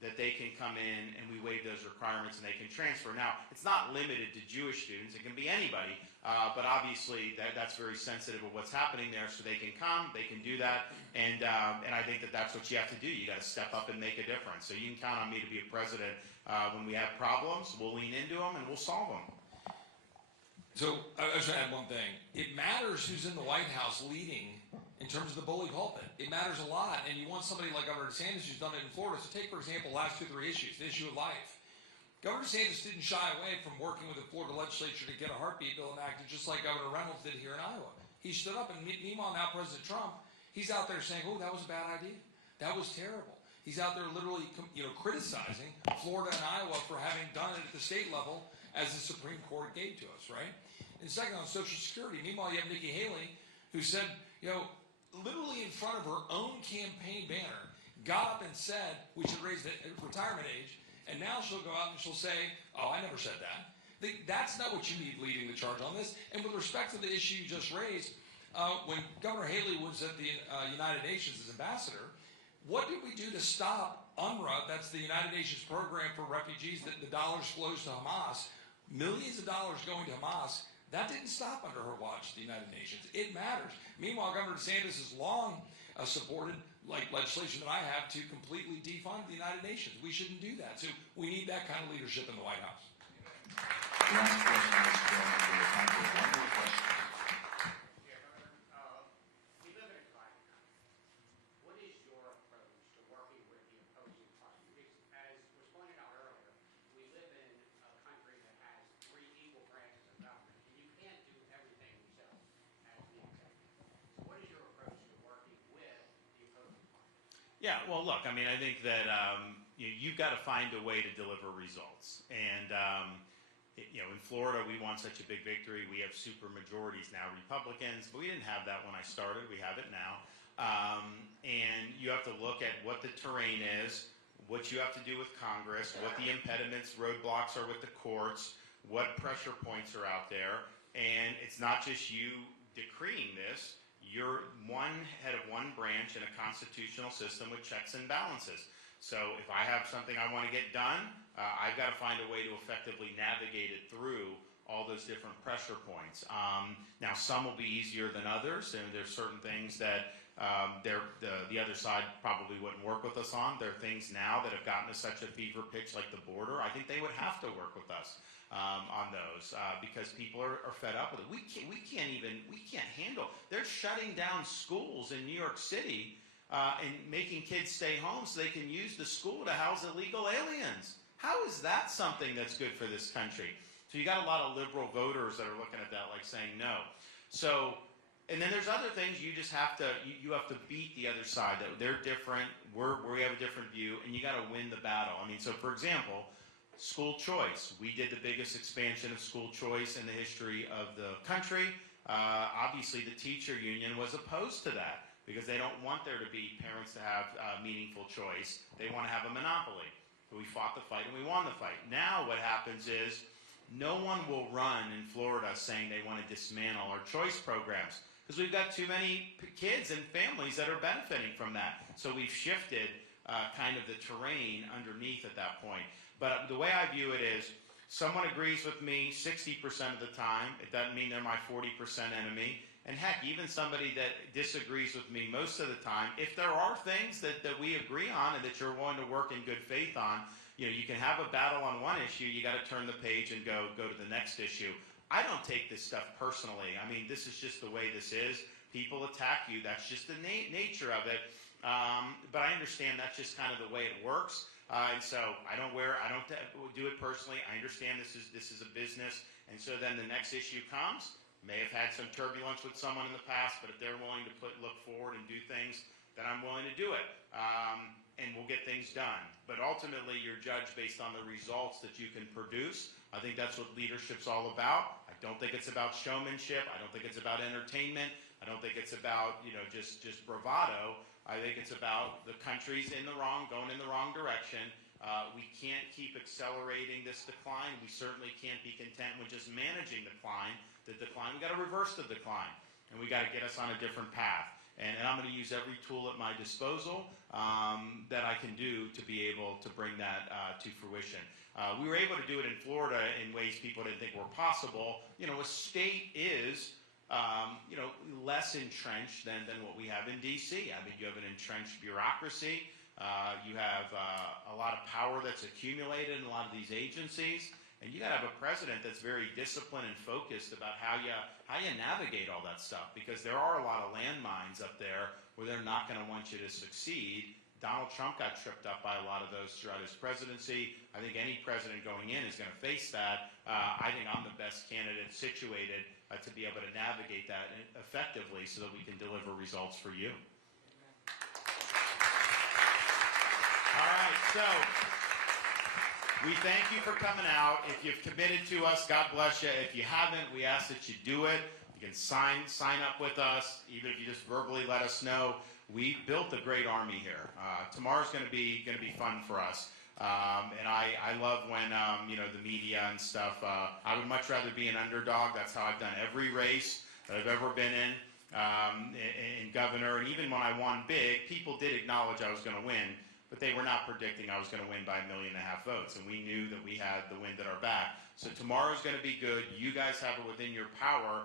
that they can come in and we waive those requirements and they can transfer. Now, it's not limited to Jewish students. It can be anybody, but obviously that's very sensitive of what's happening there, so they can come, they can do that, and I think that that's what you have to do. You got to step up and make a difference. So you can count on me to be a president. When we have problems, we'll lean into them and we'll solve them. So I was going to add one thing. It matters who's in the White House leading in terms of the bully pulpit. It matters a lot, and you want somebody like Governor DeSantis who's done it in Florida. So take, for example, last 2 or 3 issues, the issue of life. Governor DeSantis didn't shy away from working with the Florida legislature to get a heartbeat bill enacted, just like Governor Reynolds did here in Iowa. He stood up, and meanwhile now President Trump, he's out there saying, oh, that was a bad idea. That was terrible. He's out there literally criticizing Florida and Iowa for having done it at the state level as the Supreme Court gave to us, right? And second, on Social Security, meanwhile, you have Nikki Haley, who said, literally in front of her own campaign banner, got up and said we should raise the retirement age, and now she'll go out and she'll say, oh, I never said that. That's not what you need leading the charge on this. And with respect to the issue you just raised, when Governor Haley was at the United Nations as ambassador, what did we do to stop UNRWA, that's the United Nations program for refugees, that the dollars flows to Hamas, millions of dollars going to Hamas? That didn't stop under her watch, the United Nations. It matters. Meanwhile, Governor DeSantis has long supported legislation that I have to completely defund the United Nations. We shouldn't do that. So we need that kind of leadership in the White House. Last question, Mr. Chairman. We have time for one more question. Yeah, Governor, we live in a divided country. What is your approach to working with the opposing party? Because as was pointed out earlier, we live in a country that has 3 equal branches of government, and you can't do everything yourself as the executive. So what is your approach to working with the opposing party? Yeah, well, look, I think that you've got to find a way to deliver results. And, in Florida, we won such a big victory. We have super majorities now, Republicans, but we didn't have that when I started. We have it now. And you have to look at what the terrain is, what you have to do with Congress, what the impediments, roadblocks are with the courts, what pressure points are out there. And it's not just you decreeing this. You're one head of one branch in a constitutional system with checks and balances. So if I have something I want to get done, I've got to find a way to effectively navigate it through all those different pressure points. Now, some will be easier than others, and there's certain things that the other side probably wouldn't work with us on. There are things now that have gotten to such a fever pitch like the border. I think they would have to work with us on those because people are fed up with it. We can't handle. They're shutting down schools in New York City and making kids stay home so they can use the school to house illegal aliens. How is that something that's good for this country? So you got a lot of liberal voters that are looking at that like saying no. So, and then there's other things you just have to, you have to beat the other side. That they're different, we have a different view, and you got to win the battle. I mean, so for example, school choice. We did the biggest expansion of school choice in the history of the country. Obviously, the teacher union was opposed to that because they don't want there to be parents to have meaningful choice. They want to have a monopoly. So we fought the fight and we won the fight. Now what happens is no one will run in Florida saying they want to dismantle our choice programs because we've got too many kids and families that are benefiting from that. So we've shifted kind of the terrain underneath at that point. But the way I view it is someone agrees with me 60% of the time. It doesn't mean they're my 40% enemy. And heck, even somebody that disagrees with me most of the time, if there are things that we agree on and that you're willing to work in good faith on, you can have a battle on one issue, you got to turn the page and go to the next issue. I don't take this stuff personally. I mean, this is just the way this is. People attack you. That's just the nature of it. But I understand that's just kind of the way it works. And so I don't do it personally. I understand this is a business. And so then the next issue comes. May have had some turbulence with someone in the past, but if they're willing to look forward and do things, then I'm willing to do it. And we'll get things done. But ultimately, you're judged based on the results that you can produce. I think that's what leadership's all about. I don't think it's about showmanship. I don't think it's about entertainment. I don't think it's about, just bravado. I think it's about the country's going in the wrong direction. We can't keep accelerating this decline. We certainly can't be content with just managing the decline. We've got to reverse the decline, and we got to get us on a different path. And I'm going to use every tool at my disposal that I can do to be able to bring that to fruition. We were able to do it in Florida in ways people didn't think were possible. A state is less entrenched than what we have in D.C. I mean, you have an entrenched bureaucracy. You have a lot of power that's accumulated in a lot of these agencies. And you got to have a president that's very disciplined and focused about how you navigate all that stuff, because there are a lot of landmines up there where they're not going to want you to succeed. Donald Trump got tripped up by a lot of those throughout his presidency. I think any president going in is going to face that. I think I'm the best candidate situated to be able to navigate that effectively so that we can deliver results for you. All right, so we thank you for coming out. If you've committed to us, God bless you. If you haven't, we ask that you do it. You can sign up with us, even if you just verbally let us know. We built a great army here. Tomorrow's going to be fun for us. And I love when the media and stuff. I would much rather be an underdog. That's how I've done every race that I've ever been in governor. And even when I won big, people did acknowledge I was going to win. But they were not predicting I was going to win by 1.5 million votes. And we knew that we had the wind at our back. So tomorrow's going to be good. You guys have it within your power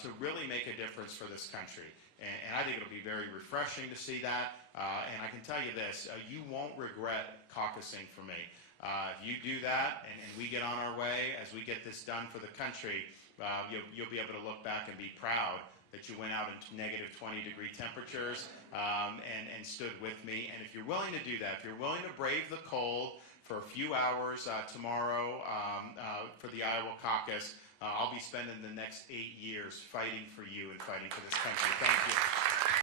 to really make a difference for this country. And I think it'll be very refreshing to see that. And I can tell you this, you won't regret caucusing for me. If you do that and we get on our way, as we get this done for the country, you'll be able to look back and be proud that you went out in negative 20-degree temperatures and stood with me. And if you're willing to do that, if you're willing to brave the cold for a few hours tomorrow for the Iowa caucus, I'll be spending the next 8 years fighting for you and fighting for this country. Thank you.